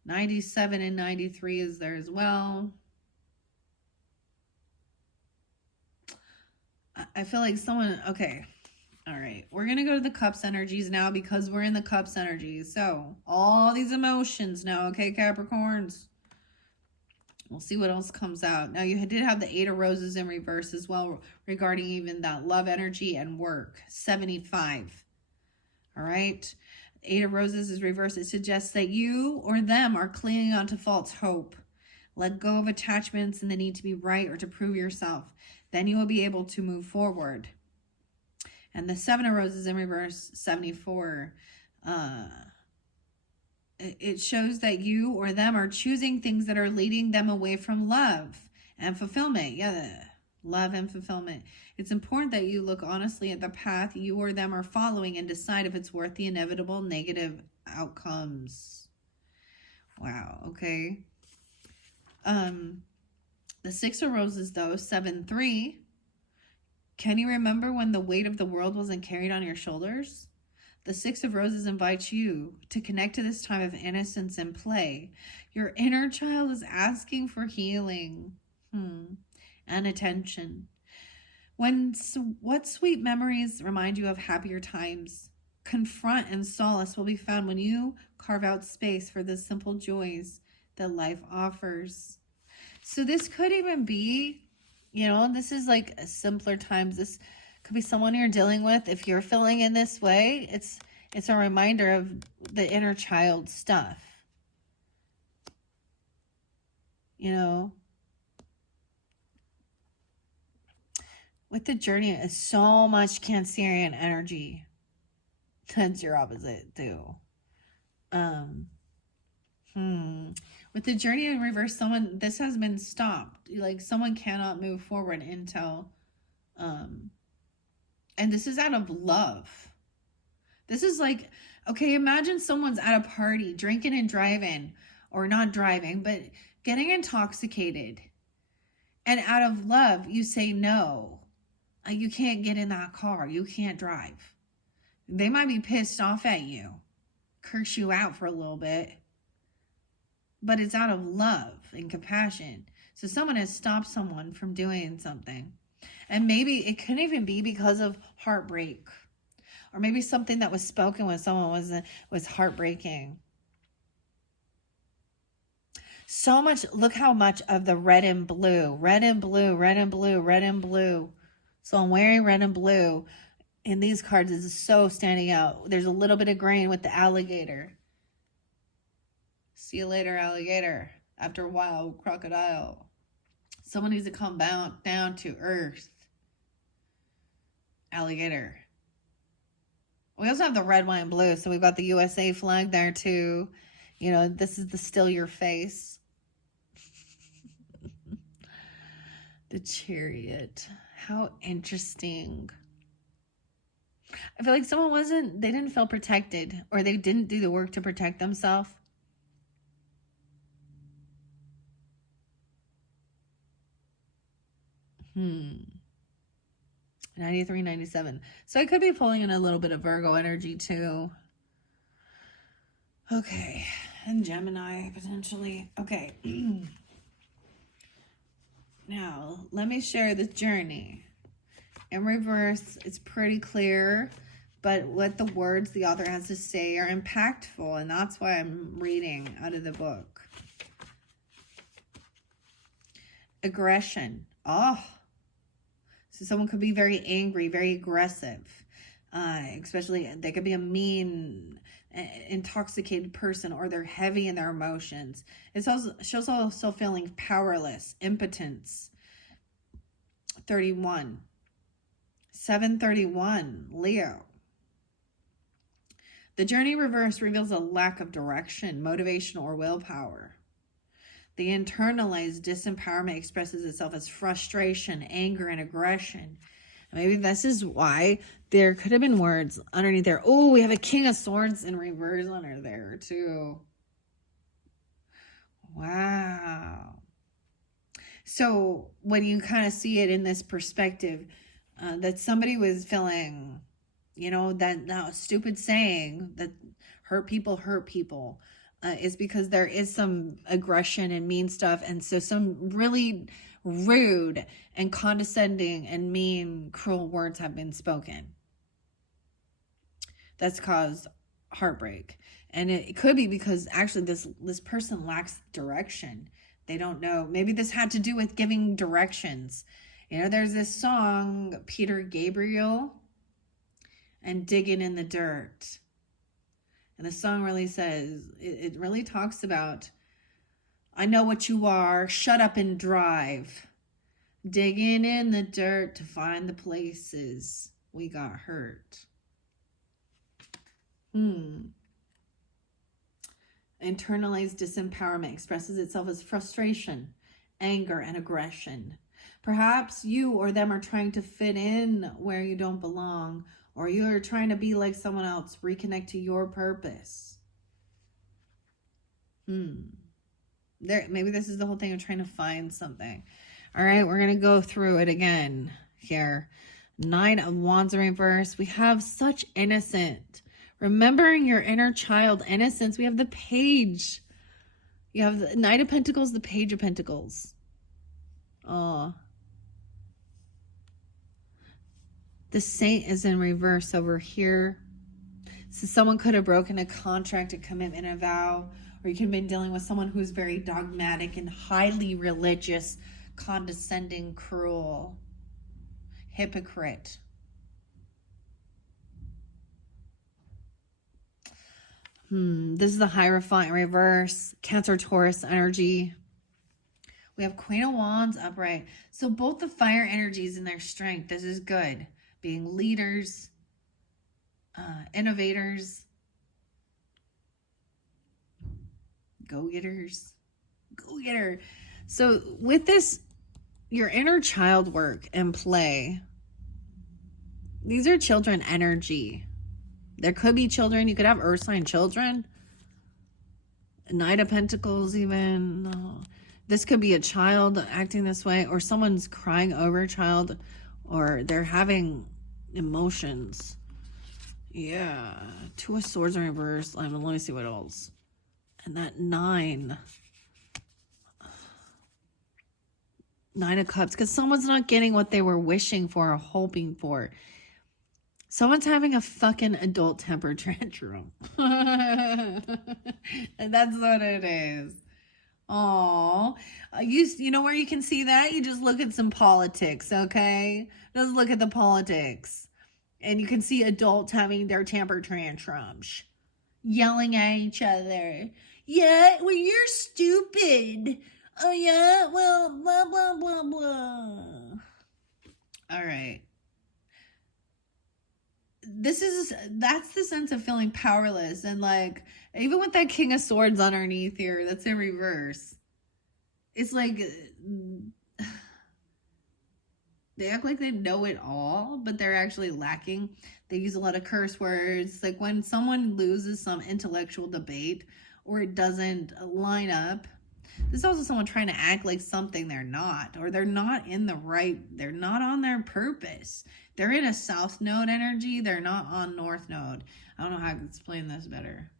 97 and 93 is there as well. I feel like someone, okay. All right, we're going to go to the Cups energies now because we're in the Cups energies. So all these emotions now, okay, Capricorns? We'll see what else comes out. Now, you did have the Eight of Roses in reverse as well regarding even that love energy and work. 75. All right. Eight of Roses is reversed. It suggests that you or them are clinging on to false hope. Let go of attachments and the need to be right or to prove yourself. Then you will be able to move forward. And the Seven of Roses in reverse, 74. It shows that you or them are choosing things that are leading them away from love and fulfillment. Yeah, love and fulfillment. It's important that you look honestly at the path you or them are following and decide if it's worth the inevitable negative outcomes. Wow, okay. The Six of Roses, though, 7-3. Can you remember when the weight of the world wasn't carried on your shoulders? The Six of Roses invites you to connect to this time of innocence and play. Your inner child is asking for healing and attention. What sweet memories remind you of happier times? Confront and solace will be found when you carve out space for the simple joys that life offers. So this could even be, you know, this is like a simpler times. This could be someone you're dealing with. If you're feeling in this way, it's a reminder of the inner child stuff. You know, with the journey, is so much Cancerian energy. That's your opposite too. With the journey in reverse, this has been stopped. Like, someone cannot move forward until, and this is out of love. This is like, okay, imagine someone's at a party, drinking and driving, or not driving, but getting intoxicated. And out of love, you say no. You can't get in that car. You can't drive. They might be pissed off at you, curse you out for a little bit, but it's out of love and compassion. So someone has stopped someone from doing something. And maybe it could even be because of heartbreak. Or maybe something that was spoken when someone was heartbreaking. So much, look how much of the red and blue, red and blue, red and blue, red and blue. So I'm wearing red and blue. In these cards is so standing out. There's a little bit of green with the alligator. See you later, alligator. After a while, crocodile. Someone needs to come down to earth. Alligator. We also have the red, white, and blue. So we've got the USA flag there too. You know, this is the still your face. The Chariot. How interesting. I feel like they didn't feel protected, or they didn't do the work to protect themselves. 93, 97. So I could be pulling in a little bit of Virgo energy too. Okay. And Gemini potentially. Okay. Now, let me share the journey. In reverse, it's pretty clear, but what the words the author has to say are impactful, and that's why I'm reading out of the book. Aggression. Oh. So someone could be very angry, very aggressive. Especially, they could be a mean, intoxicated person, or they're heavy in their emotions. It shows also feeling powerless, impotence. 31. 731, Leo. The journey reverse reveals a lack of direction, motivation, or willpower. The internalized disempowerment expresses itself as frustration, anger, and aggression. Maybe this is why there could have been words underneath there. Oh, we have a King of Swords in reverse under there too. Wow. So when you kind of see it in this perspective, that somebody was feeling, you know, that stupid saying that hurt people, is because there is some aggression and mean stuff. And so some really rude and condescending and mean, cruel words have been spoken. That's caused heartbreak. And it could be because actually this person lacks direction. They don't know. Maybe this had to do with giving directions. You know, there's this song, Peter Gabriel and Digging in the Dirt. And the song really says, it really talks about, I know what you are, shut up and drive. Digging in the dirt to find the places we got hurt. Internalized disempowerment expresses itself as frustration, anger, and aggression. Perhaps you or them are trying to fit in where you don't belong, or you're trying to be like someone else, reconnect to your purpose. Maybe this is the whole thing of trying to find something. All right, we're going to go through it again here. 9 of Wands in reverse. We have such innocent. Remembering your inner child innocence. We have the Page. You have the Knight of Pentacles, the Page of Pentacles. Oh. The Saint is in reverse over here. So someone could have broken a contract, a commitment, a vow, or you could have been dealing with someone who's very dogmatic and highly religious, condescending, cruel, hypocrite. This is the Hierophant in reverse, Cancer, Taurus energy. We have Queen of Wands upright. So both the fire energies in their strength. This is good. Being leaders, innovators, go-getters, go-getter. So with this, your inner child work and play, these are children energy. There could be children. You could have earth sign children. Knight of Pentacles even. This could be a child acting this way, or someone's crying over a child, or they're having emotions. Yeah. 2 of Swords in reverse. Let me see what else. And that 9. 9 of Cups. Because someone's not getting what they were wishing for or hoping for. Someone's having a fucking adult temper tantrum. And that's what it is. Oh, you know where you can see that? You just look at some politics, okay? Just look at the politics. And you can see adults having their temper tantrums, yelling at each other. Yeah, well, you're stupid. Oh, yeah, well, blah, blah, blah, blah. All right. That's the sense of feeling powerless. And like, even with that King of Swords underneath here, that's in reverse. It's like they act like they know it all, but they're actually lacking. They use a lot of curse words. Like when someone loses some intellectual debate or it doesn't line up, this is also someone trying to act like something they're not, or they're not in the right, they're not on their purpose. They're in a south node energy, they're not on north node. I don't know how I can explain this better.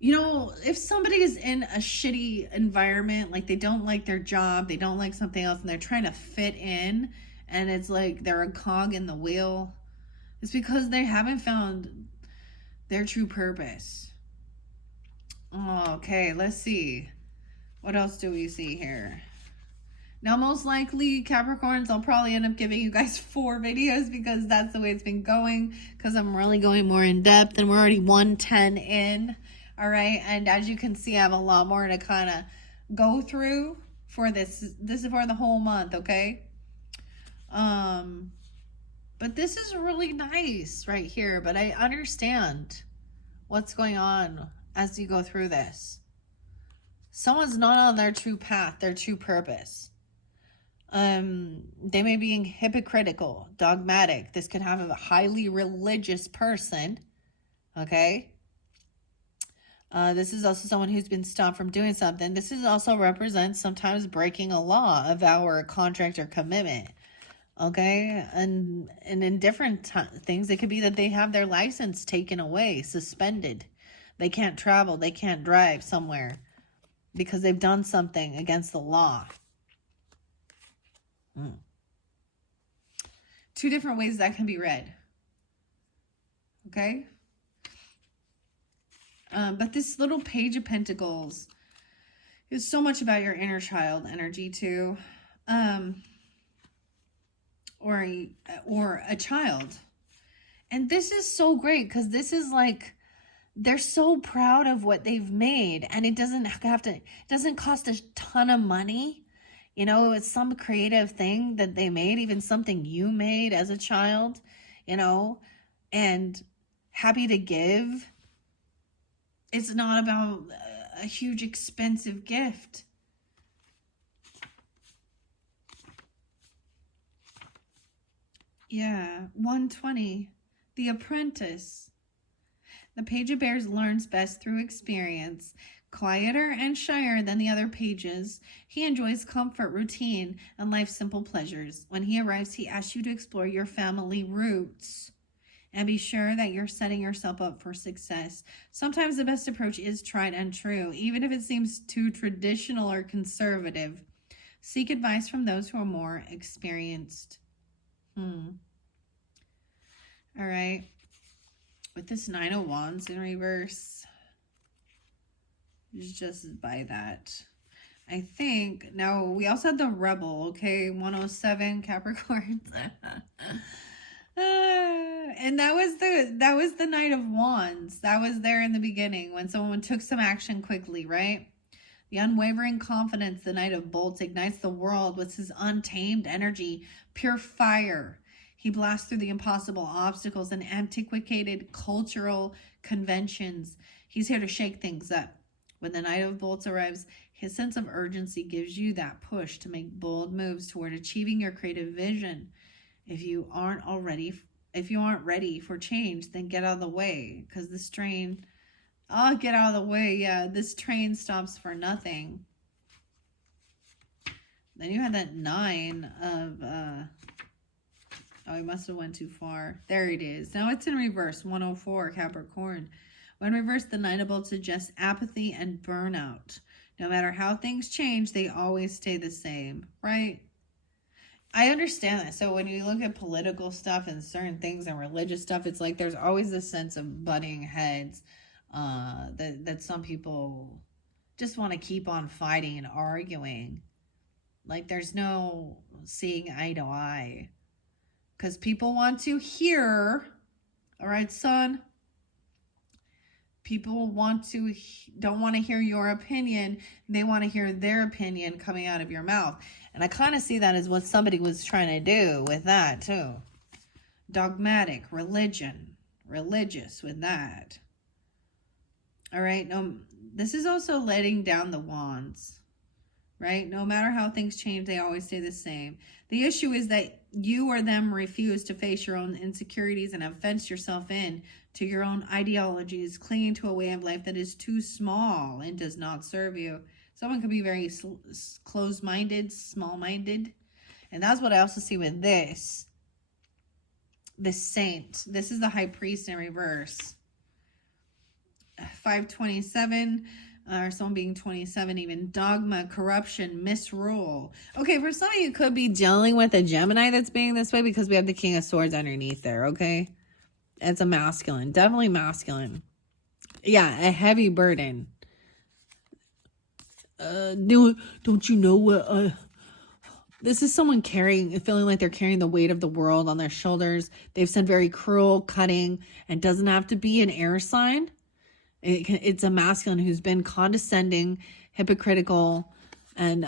You know, if somebody is in a shitty environment, like they don't like their job, they don't like something else, and they're trying to fit in, and it's like they're a cog in the wheel, it's because they haven't found their true purpose. Okay, let's see. What else do we see here? Now, most likely, Capricorns, I'll probably end up giving you guys 4 videos because that's the way it's been going, because I'm really going more in depth, and we're already 110 in. All right, and as you can see, I have a lot more to kind of go through for this. This is for the whole month, okay? But this is really nice right here, but I understand what's going on as you go through this. Someone's not on their true path, their true purpose. They may be hypocritical, dogmatic. This could have a highly religious person, okay? This is also someone who's been stopped from doing something. This is also represents sometimes breaking a law, a vow, or a contract or commitment. Okay, and in different things, it could be that they have their license taken away, suspended. They can't travel, they can't drive somewhere because they've done something against the law. 2 different ways that can be read. Okay? But this little Page of Pentacles is so much about your inner child energy too. Or a child. And this is so great because this is like, they're so proud of what they've made, and it doesn't cost a ton of money. You know, it's some creative thing that they made, even something you made as a child, you know, and happy to give. It's not about a huge expensive gift. Yeah, 120. The Apprentice. The Page of Bears learns best through experience. Quieter and shyer than the other pages, he enjoys comfort, routine, and life's simple pleasures. When he arrives, he asks you to explore your family roots and be sure that you're setting yourself up for success. Sometimes the best approach is tried and true, even if it seems too traditional or conservative. Seek advice from those who are more experienced. All right. With this 9 of Wands in reverse, just by that. I think, now we also had the Rebel, okay? 107 Capricorns. And that was the Knight of Wands. That was there in the beginning when someone took some action quickly, right? The unwavering confidence, the Knight of Bolts, ignites the world with his untamed energy, pure fire. He blasts through the impossible obstacles and antiquated cultural conventions. He's here to shake things up. When the Knight of Bolts arrives, his sense of urgency gives you that push to make bold moves toward achieving your creative vision. If you aren't ready for change, then get out of the way, because this train, get out of the way. Yeah, this train stops for nothing. Then you had that 9 of, I must have went too far. There it is. Now it's in reverse, 104 Capricorn. When reversed, the 9 of Bolts suggests apathy and burnout. No matter how things change, they always stay the same, right? I understand that. So when you look at political stuff and certain things and religious stuff, it's like there's always this sense of butting heads. that some people just want to keep on fighting and arguing. Like there's no seeing eye to eye. Because people want to hear, all right, son? People don't want to hear your opinion. They want to hear their opinion coming out of your mouth. And I kind of see that as what somebody was trying to do with that too. Dogmatic, religious with that. All right. No, this is also letting down the wands, right? No matter how things change, they always stay the same. The issue is that you or them refuse to face your own insecurities and have fenced yourself in to your own ideologies, clinging to a way of life that is too small and does not serve you. Someone could be very closed-minded, small-minded. And that's what I also see with this saint. This is the high priest in reverse. 527, or someone being 27 even. Dogma, corruption, misrule. Okay, for some of you could be dealing with a Gemini that's being this way because we have the King of Swords underneath there, okay? It's a masculine, definitely masculine. Yeah, a heavy burden. Don't you know what, this is someone feeling like they're carrying the weight of the world on their shoulders. They've said very cruel, cutting, and doesn't have to be an air sign. It's a masculine who's been condescending, hypocritical, and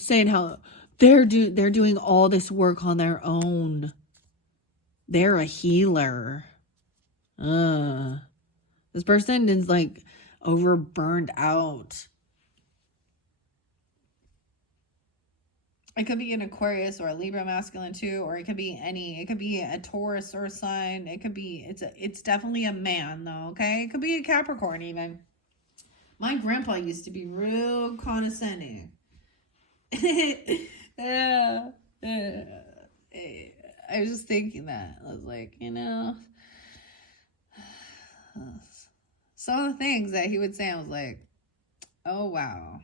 saying how they're doing all this work on their own. They're a healer. This person is like over burned out. It could be an Aquarius or a Libra masculine too, or it could be a Taurus or a sign. It's definitely a man though, okay? It could be a Capricorn even. My grandpa used to be real condescending. I was just thinking that. I was like, some of the things that he would say, I was like, oh wow.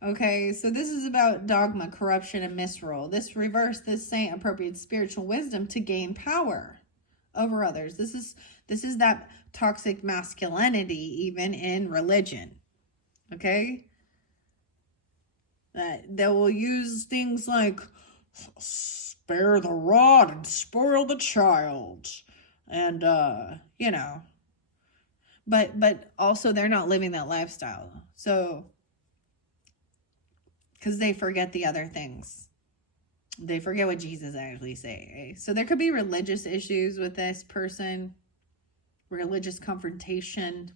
Okay, so this is about dogma, corruption, and misrule. This saint appropriates spiritual wisdom to gain power over others. This is that toxic masculinity even in religion. Okay? They will use things like spare the rod and spoil the child. And but also they're not living that lifestyle. So because they forget the other things. They forget what Jesus actually say. So there could be religious issues with this person. Religious confrontation.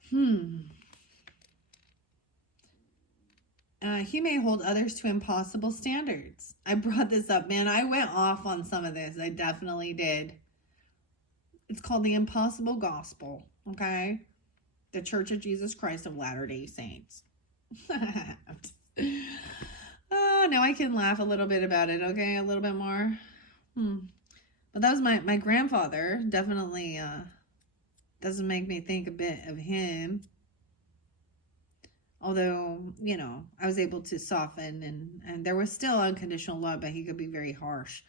He may hold others to impossible standards. I brought this up, man. I went off on some of this. I definitely did. It's called the Impossible Gospel, okay? The Church of Jesus Christ of Latter-day Saints. Oh, now I can laugh a little bit about it, okay? A little bit more. But that was my grandfather. Definitely doesn't make me think a bit of him. Although, I was able to soften and there was still unconditional love, but he could be very harsh.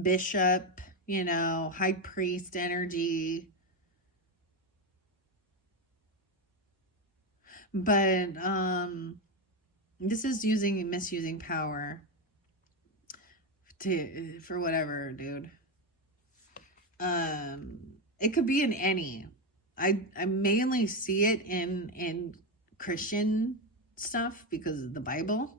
Bishop, high priest energy. But this is misusing power for whatever, dude. It could be in any. I mainly see it in Christian stuff because of the Bible.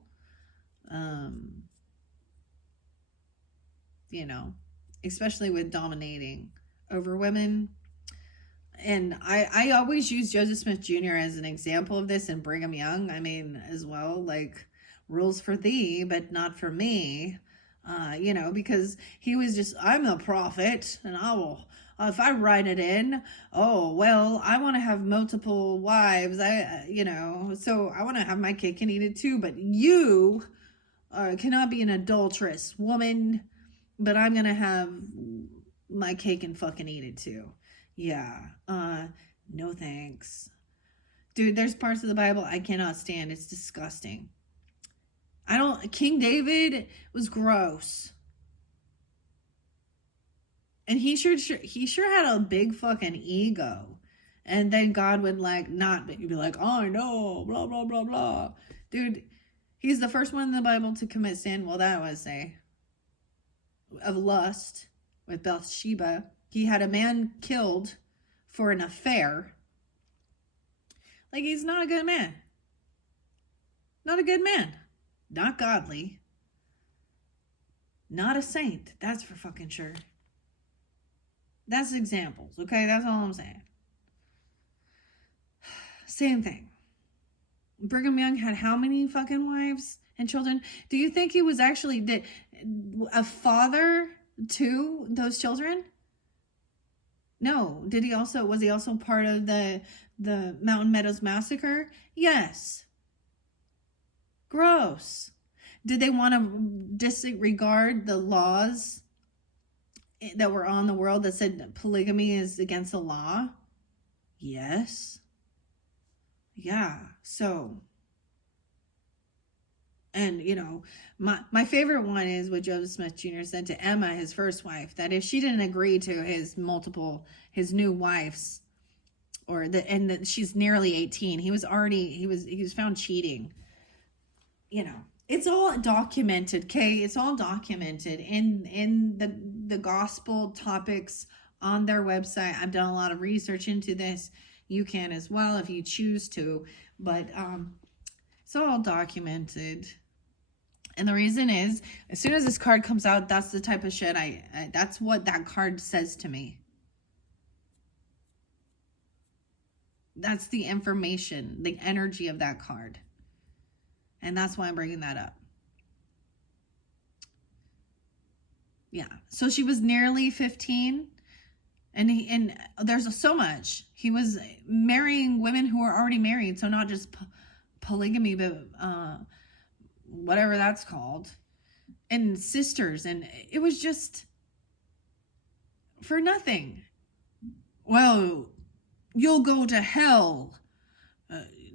Especially with dominating over women. And I always use Joseph Smith Jr. as an example of this and Brigham Young. I mean, as well, like rules for thee, but not for me. Because he was just, I'm a prophet and I will, if I write it in, oh, well, I want to have multiple wives. So I want to have my cake and eat it too. But you cannot be an adulterous woman, but I'm going to have my cake and fucking eat it too. Yeah. No thanks. Dude, there's parts of the Bible I cannot stand. It's disgusting. King David was gross. And he sure had a big fucking ego. And then God would like not be like, oh, I know, blah, blah, blah, blah. Dude, he's the first one in the Bible to commit sin. Well, that was of lust with Bathsheba. He had a man killed for an affair. Like, he's not a good man. Not a good man. Not godly. Not a saint. That's for fucking sure. That's examples, okay? That's all I'm saying. Same thing. Brigham Young had how many fucking wives and children? Do you think he was actually a father to those children? No. Was he also part of the Mountain Meadows Massacre? Yes. Gross. Did they want to disregard the laws that were on the world that said polygamy is against the law? Yes. Yeah. So, and you know, my favorite one is what Joseph Smith Jr. said to Emma, his first wife, that if she didn't agree to his new wives, and that she's nearly 18, he was found cheating. You know, it's all documented, okay? It's all documented in the gospel topics on their website. I've done a lot of research into this. You can as well if you choose to, but it's all documented. And the reason is, as soon as this card comes out, that's the type of shit that's what that card says to me. That's the information, the energy of that card. And that's why I'm bringing that up. Yeah. So she was nearly 15. And there's so much. He was marrying women who were already married. So not just polygamy, but whatever that's called. And sisters. And it was just for nothing. Well, you'll go to hell.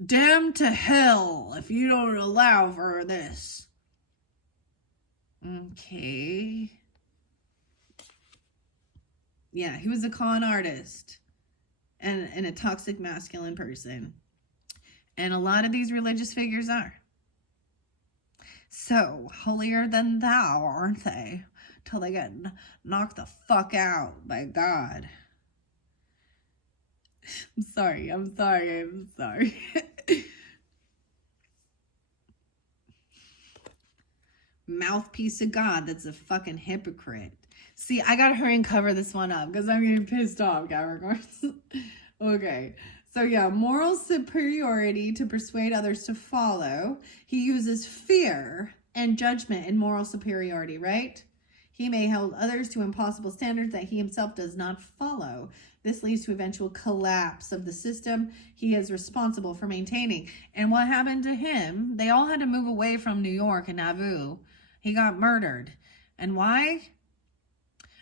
Damn to hell if you don't allow for this. Okay. Yeah, he was a con artist and a toxic masculine person. And a lot of these religious figures are. So, holier than thou, aren't they? Till they get knocked the fuck out by God. I'm sorry. Mouthpiece of God that's a fucking hypocrite. See, I gotta hurry and cover this one up because I'm getting pissed off, Capricorns. Okay. So yeah, moral superiority to persuade others to follow. He uses fear and judgment in moral superiority, right? He may hold others to impossible standards that he himself does not follow. This leads to eventual collapse of the system he is responsible for maintaining. And what happened to him? They all had to move away from New York and Nauvoo. He got murdered. And why?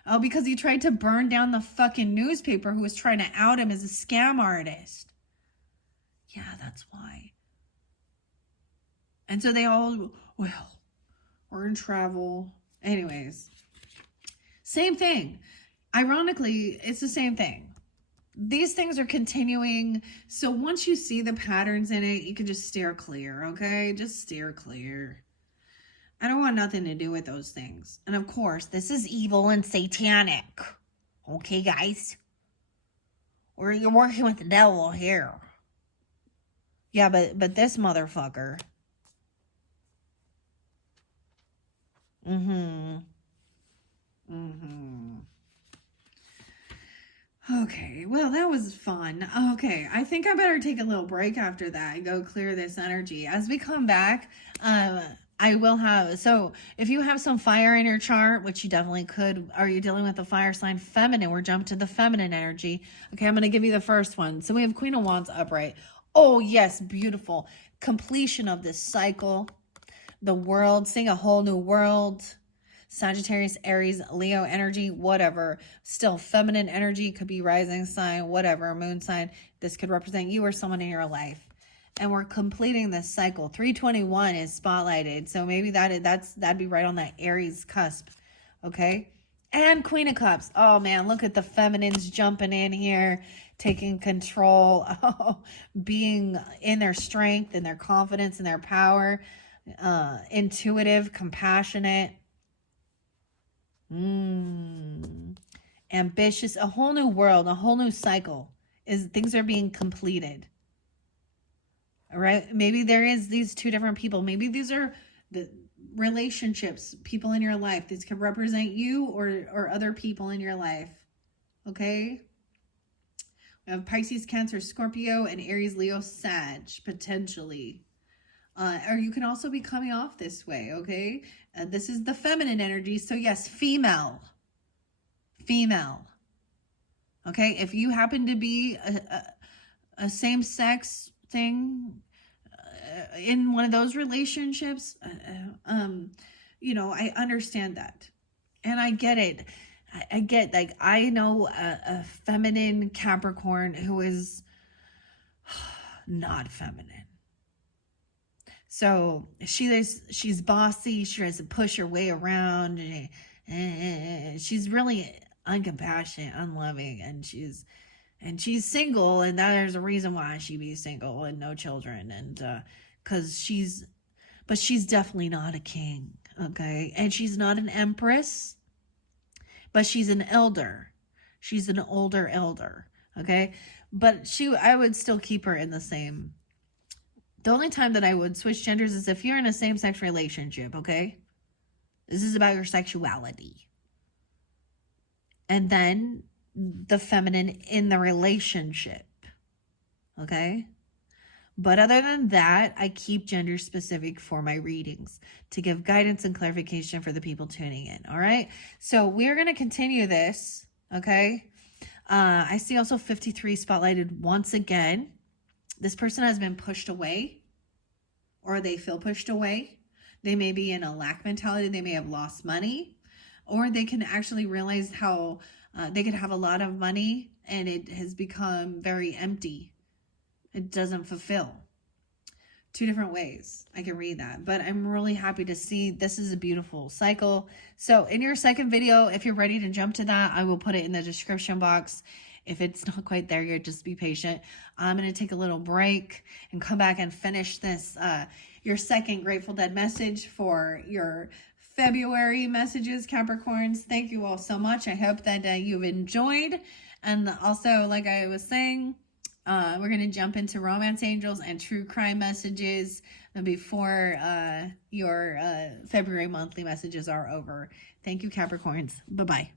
Oh, because he tried to burn down the fucking newspaper who was trying to out him as a scam artist. Yeah, that's why. And so they all, well, we're in travel. Anyways, same thing. Ironically, it's the same thing. These things are continuing. So once you see the patterns in it, you can just steer clear, okay? Just steer clear. I don't want nothing to do with those things. And of course, this is evil and satanic. Okay, guys? You're working with the devil here. Yeah, but this motherfucker. Okay, well, that was fun. Okay, I think I better take a little break after that and go clear this energy. As we come back, I will have, so if you have some fire in your chart, which you definitely could, are you dealing with the fire sign feminine? We're jumping to the feminine energy. Okay, I'm going to give you the first one. So we have Queen of Wands upright. Oh, yes, beautiful. Completion of this cycle. The world, seeing a whole new world. Sagittarius, Aries, Leo energy, whatever. Still feminine energy, could be rising sign, whatever, moon sign. This could represent you or someone in your life. And we're completing this cycle. 321 is spotlighted. So maybe that'd be right on that Aries cusp. Okay. And Queen of Cups. Oh man, look at the feminines jumping in here, taking control, being in their strength and their confidence and their power, intuitive, compassionate, ambitious, a whole new world, a whole new cycle. Things are being completed. All right. Maybe there is these two different people. Maybe these are the relationships, people in your life. These could represent you or other people in your life. Okay. We have Pisces, Cancer, Scorpio, and Aries, Leo, Sag, potentially. Or you can also be coming off this way. Okay. This is the feminine energy. So yes, female. Okay. If you happen to be a same-sex thing, in one of those relationships, you know, I understand that. And I get it. I get, like, I know a feminine Capricorn who is not feminine. So she's bossy. She tries to push her way around. She's really uncompassionate, unloving, and she's single, and there's a reason why she be single and no children, and because she's definitely not a king, okay? And she's not an empress, but she's an elder. She's an older elder, okay? But I would still keep her in the same. The only time that I would switch genders is if you're in a same-sex relationship, okay? This is about your sexuality. And then the feminine in the relationship, okay? But other than that, I keep gender specific for my readings to give guidance and clarification for the people tuning in, all right? So we're going to continue this, okay? I see also 53 spotlighted once again. This person has been pushed away, or they feel pushed away. They may be in a lack mentality. They may have lost money, or they can actually realize how they could have a lot of money and it has become very empty. It doesn't fulfill. Two different ways I can read that, but I'm really happy to see this is a beautiful cycle. So in your second video, if you're ready to jump to that, I will put it in the description box. If it's not quite there yet, just be patient. I'm going to take a little break and come back and finish this, your second Grateful Dead message for your February messages, Capricorns. Thank you all so much. I hope that you've enjoyed. And also, like I was saying, we're going to jump into romance angels and true crime messages before your February monthly messages are over. Thank you, Capricorns. Bye-bye.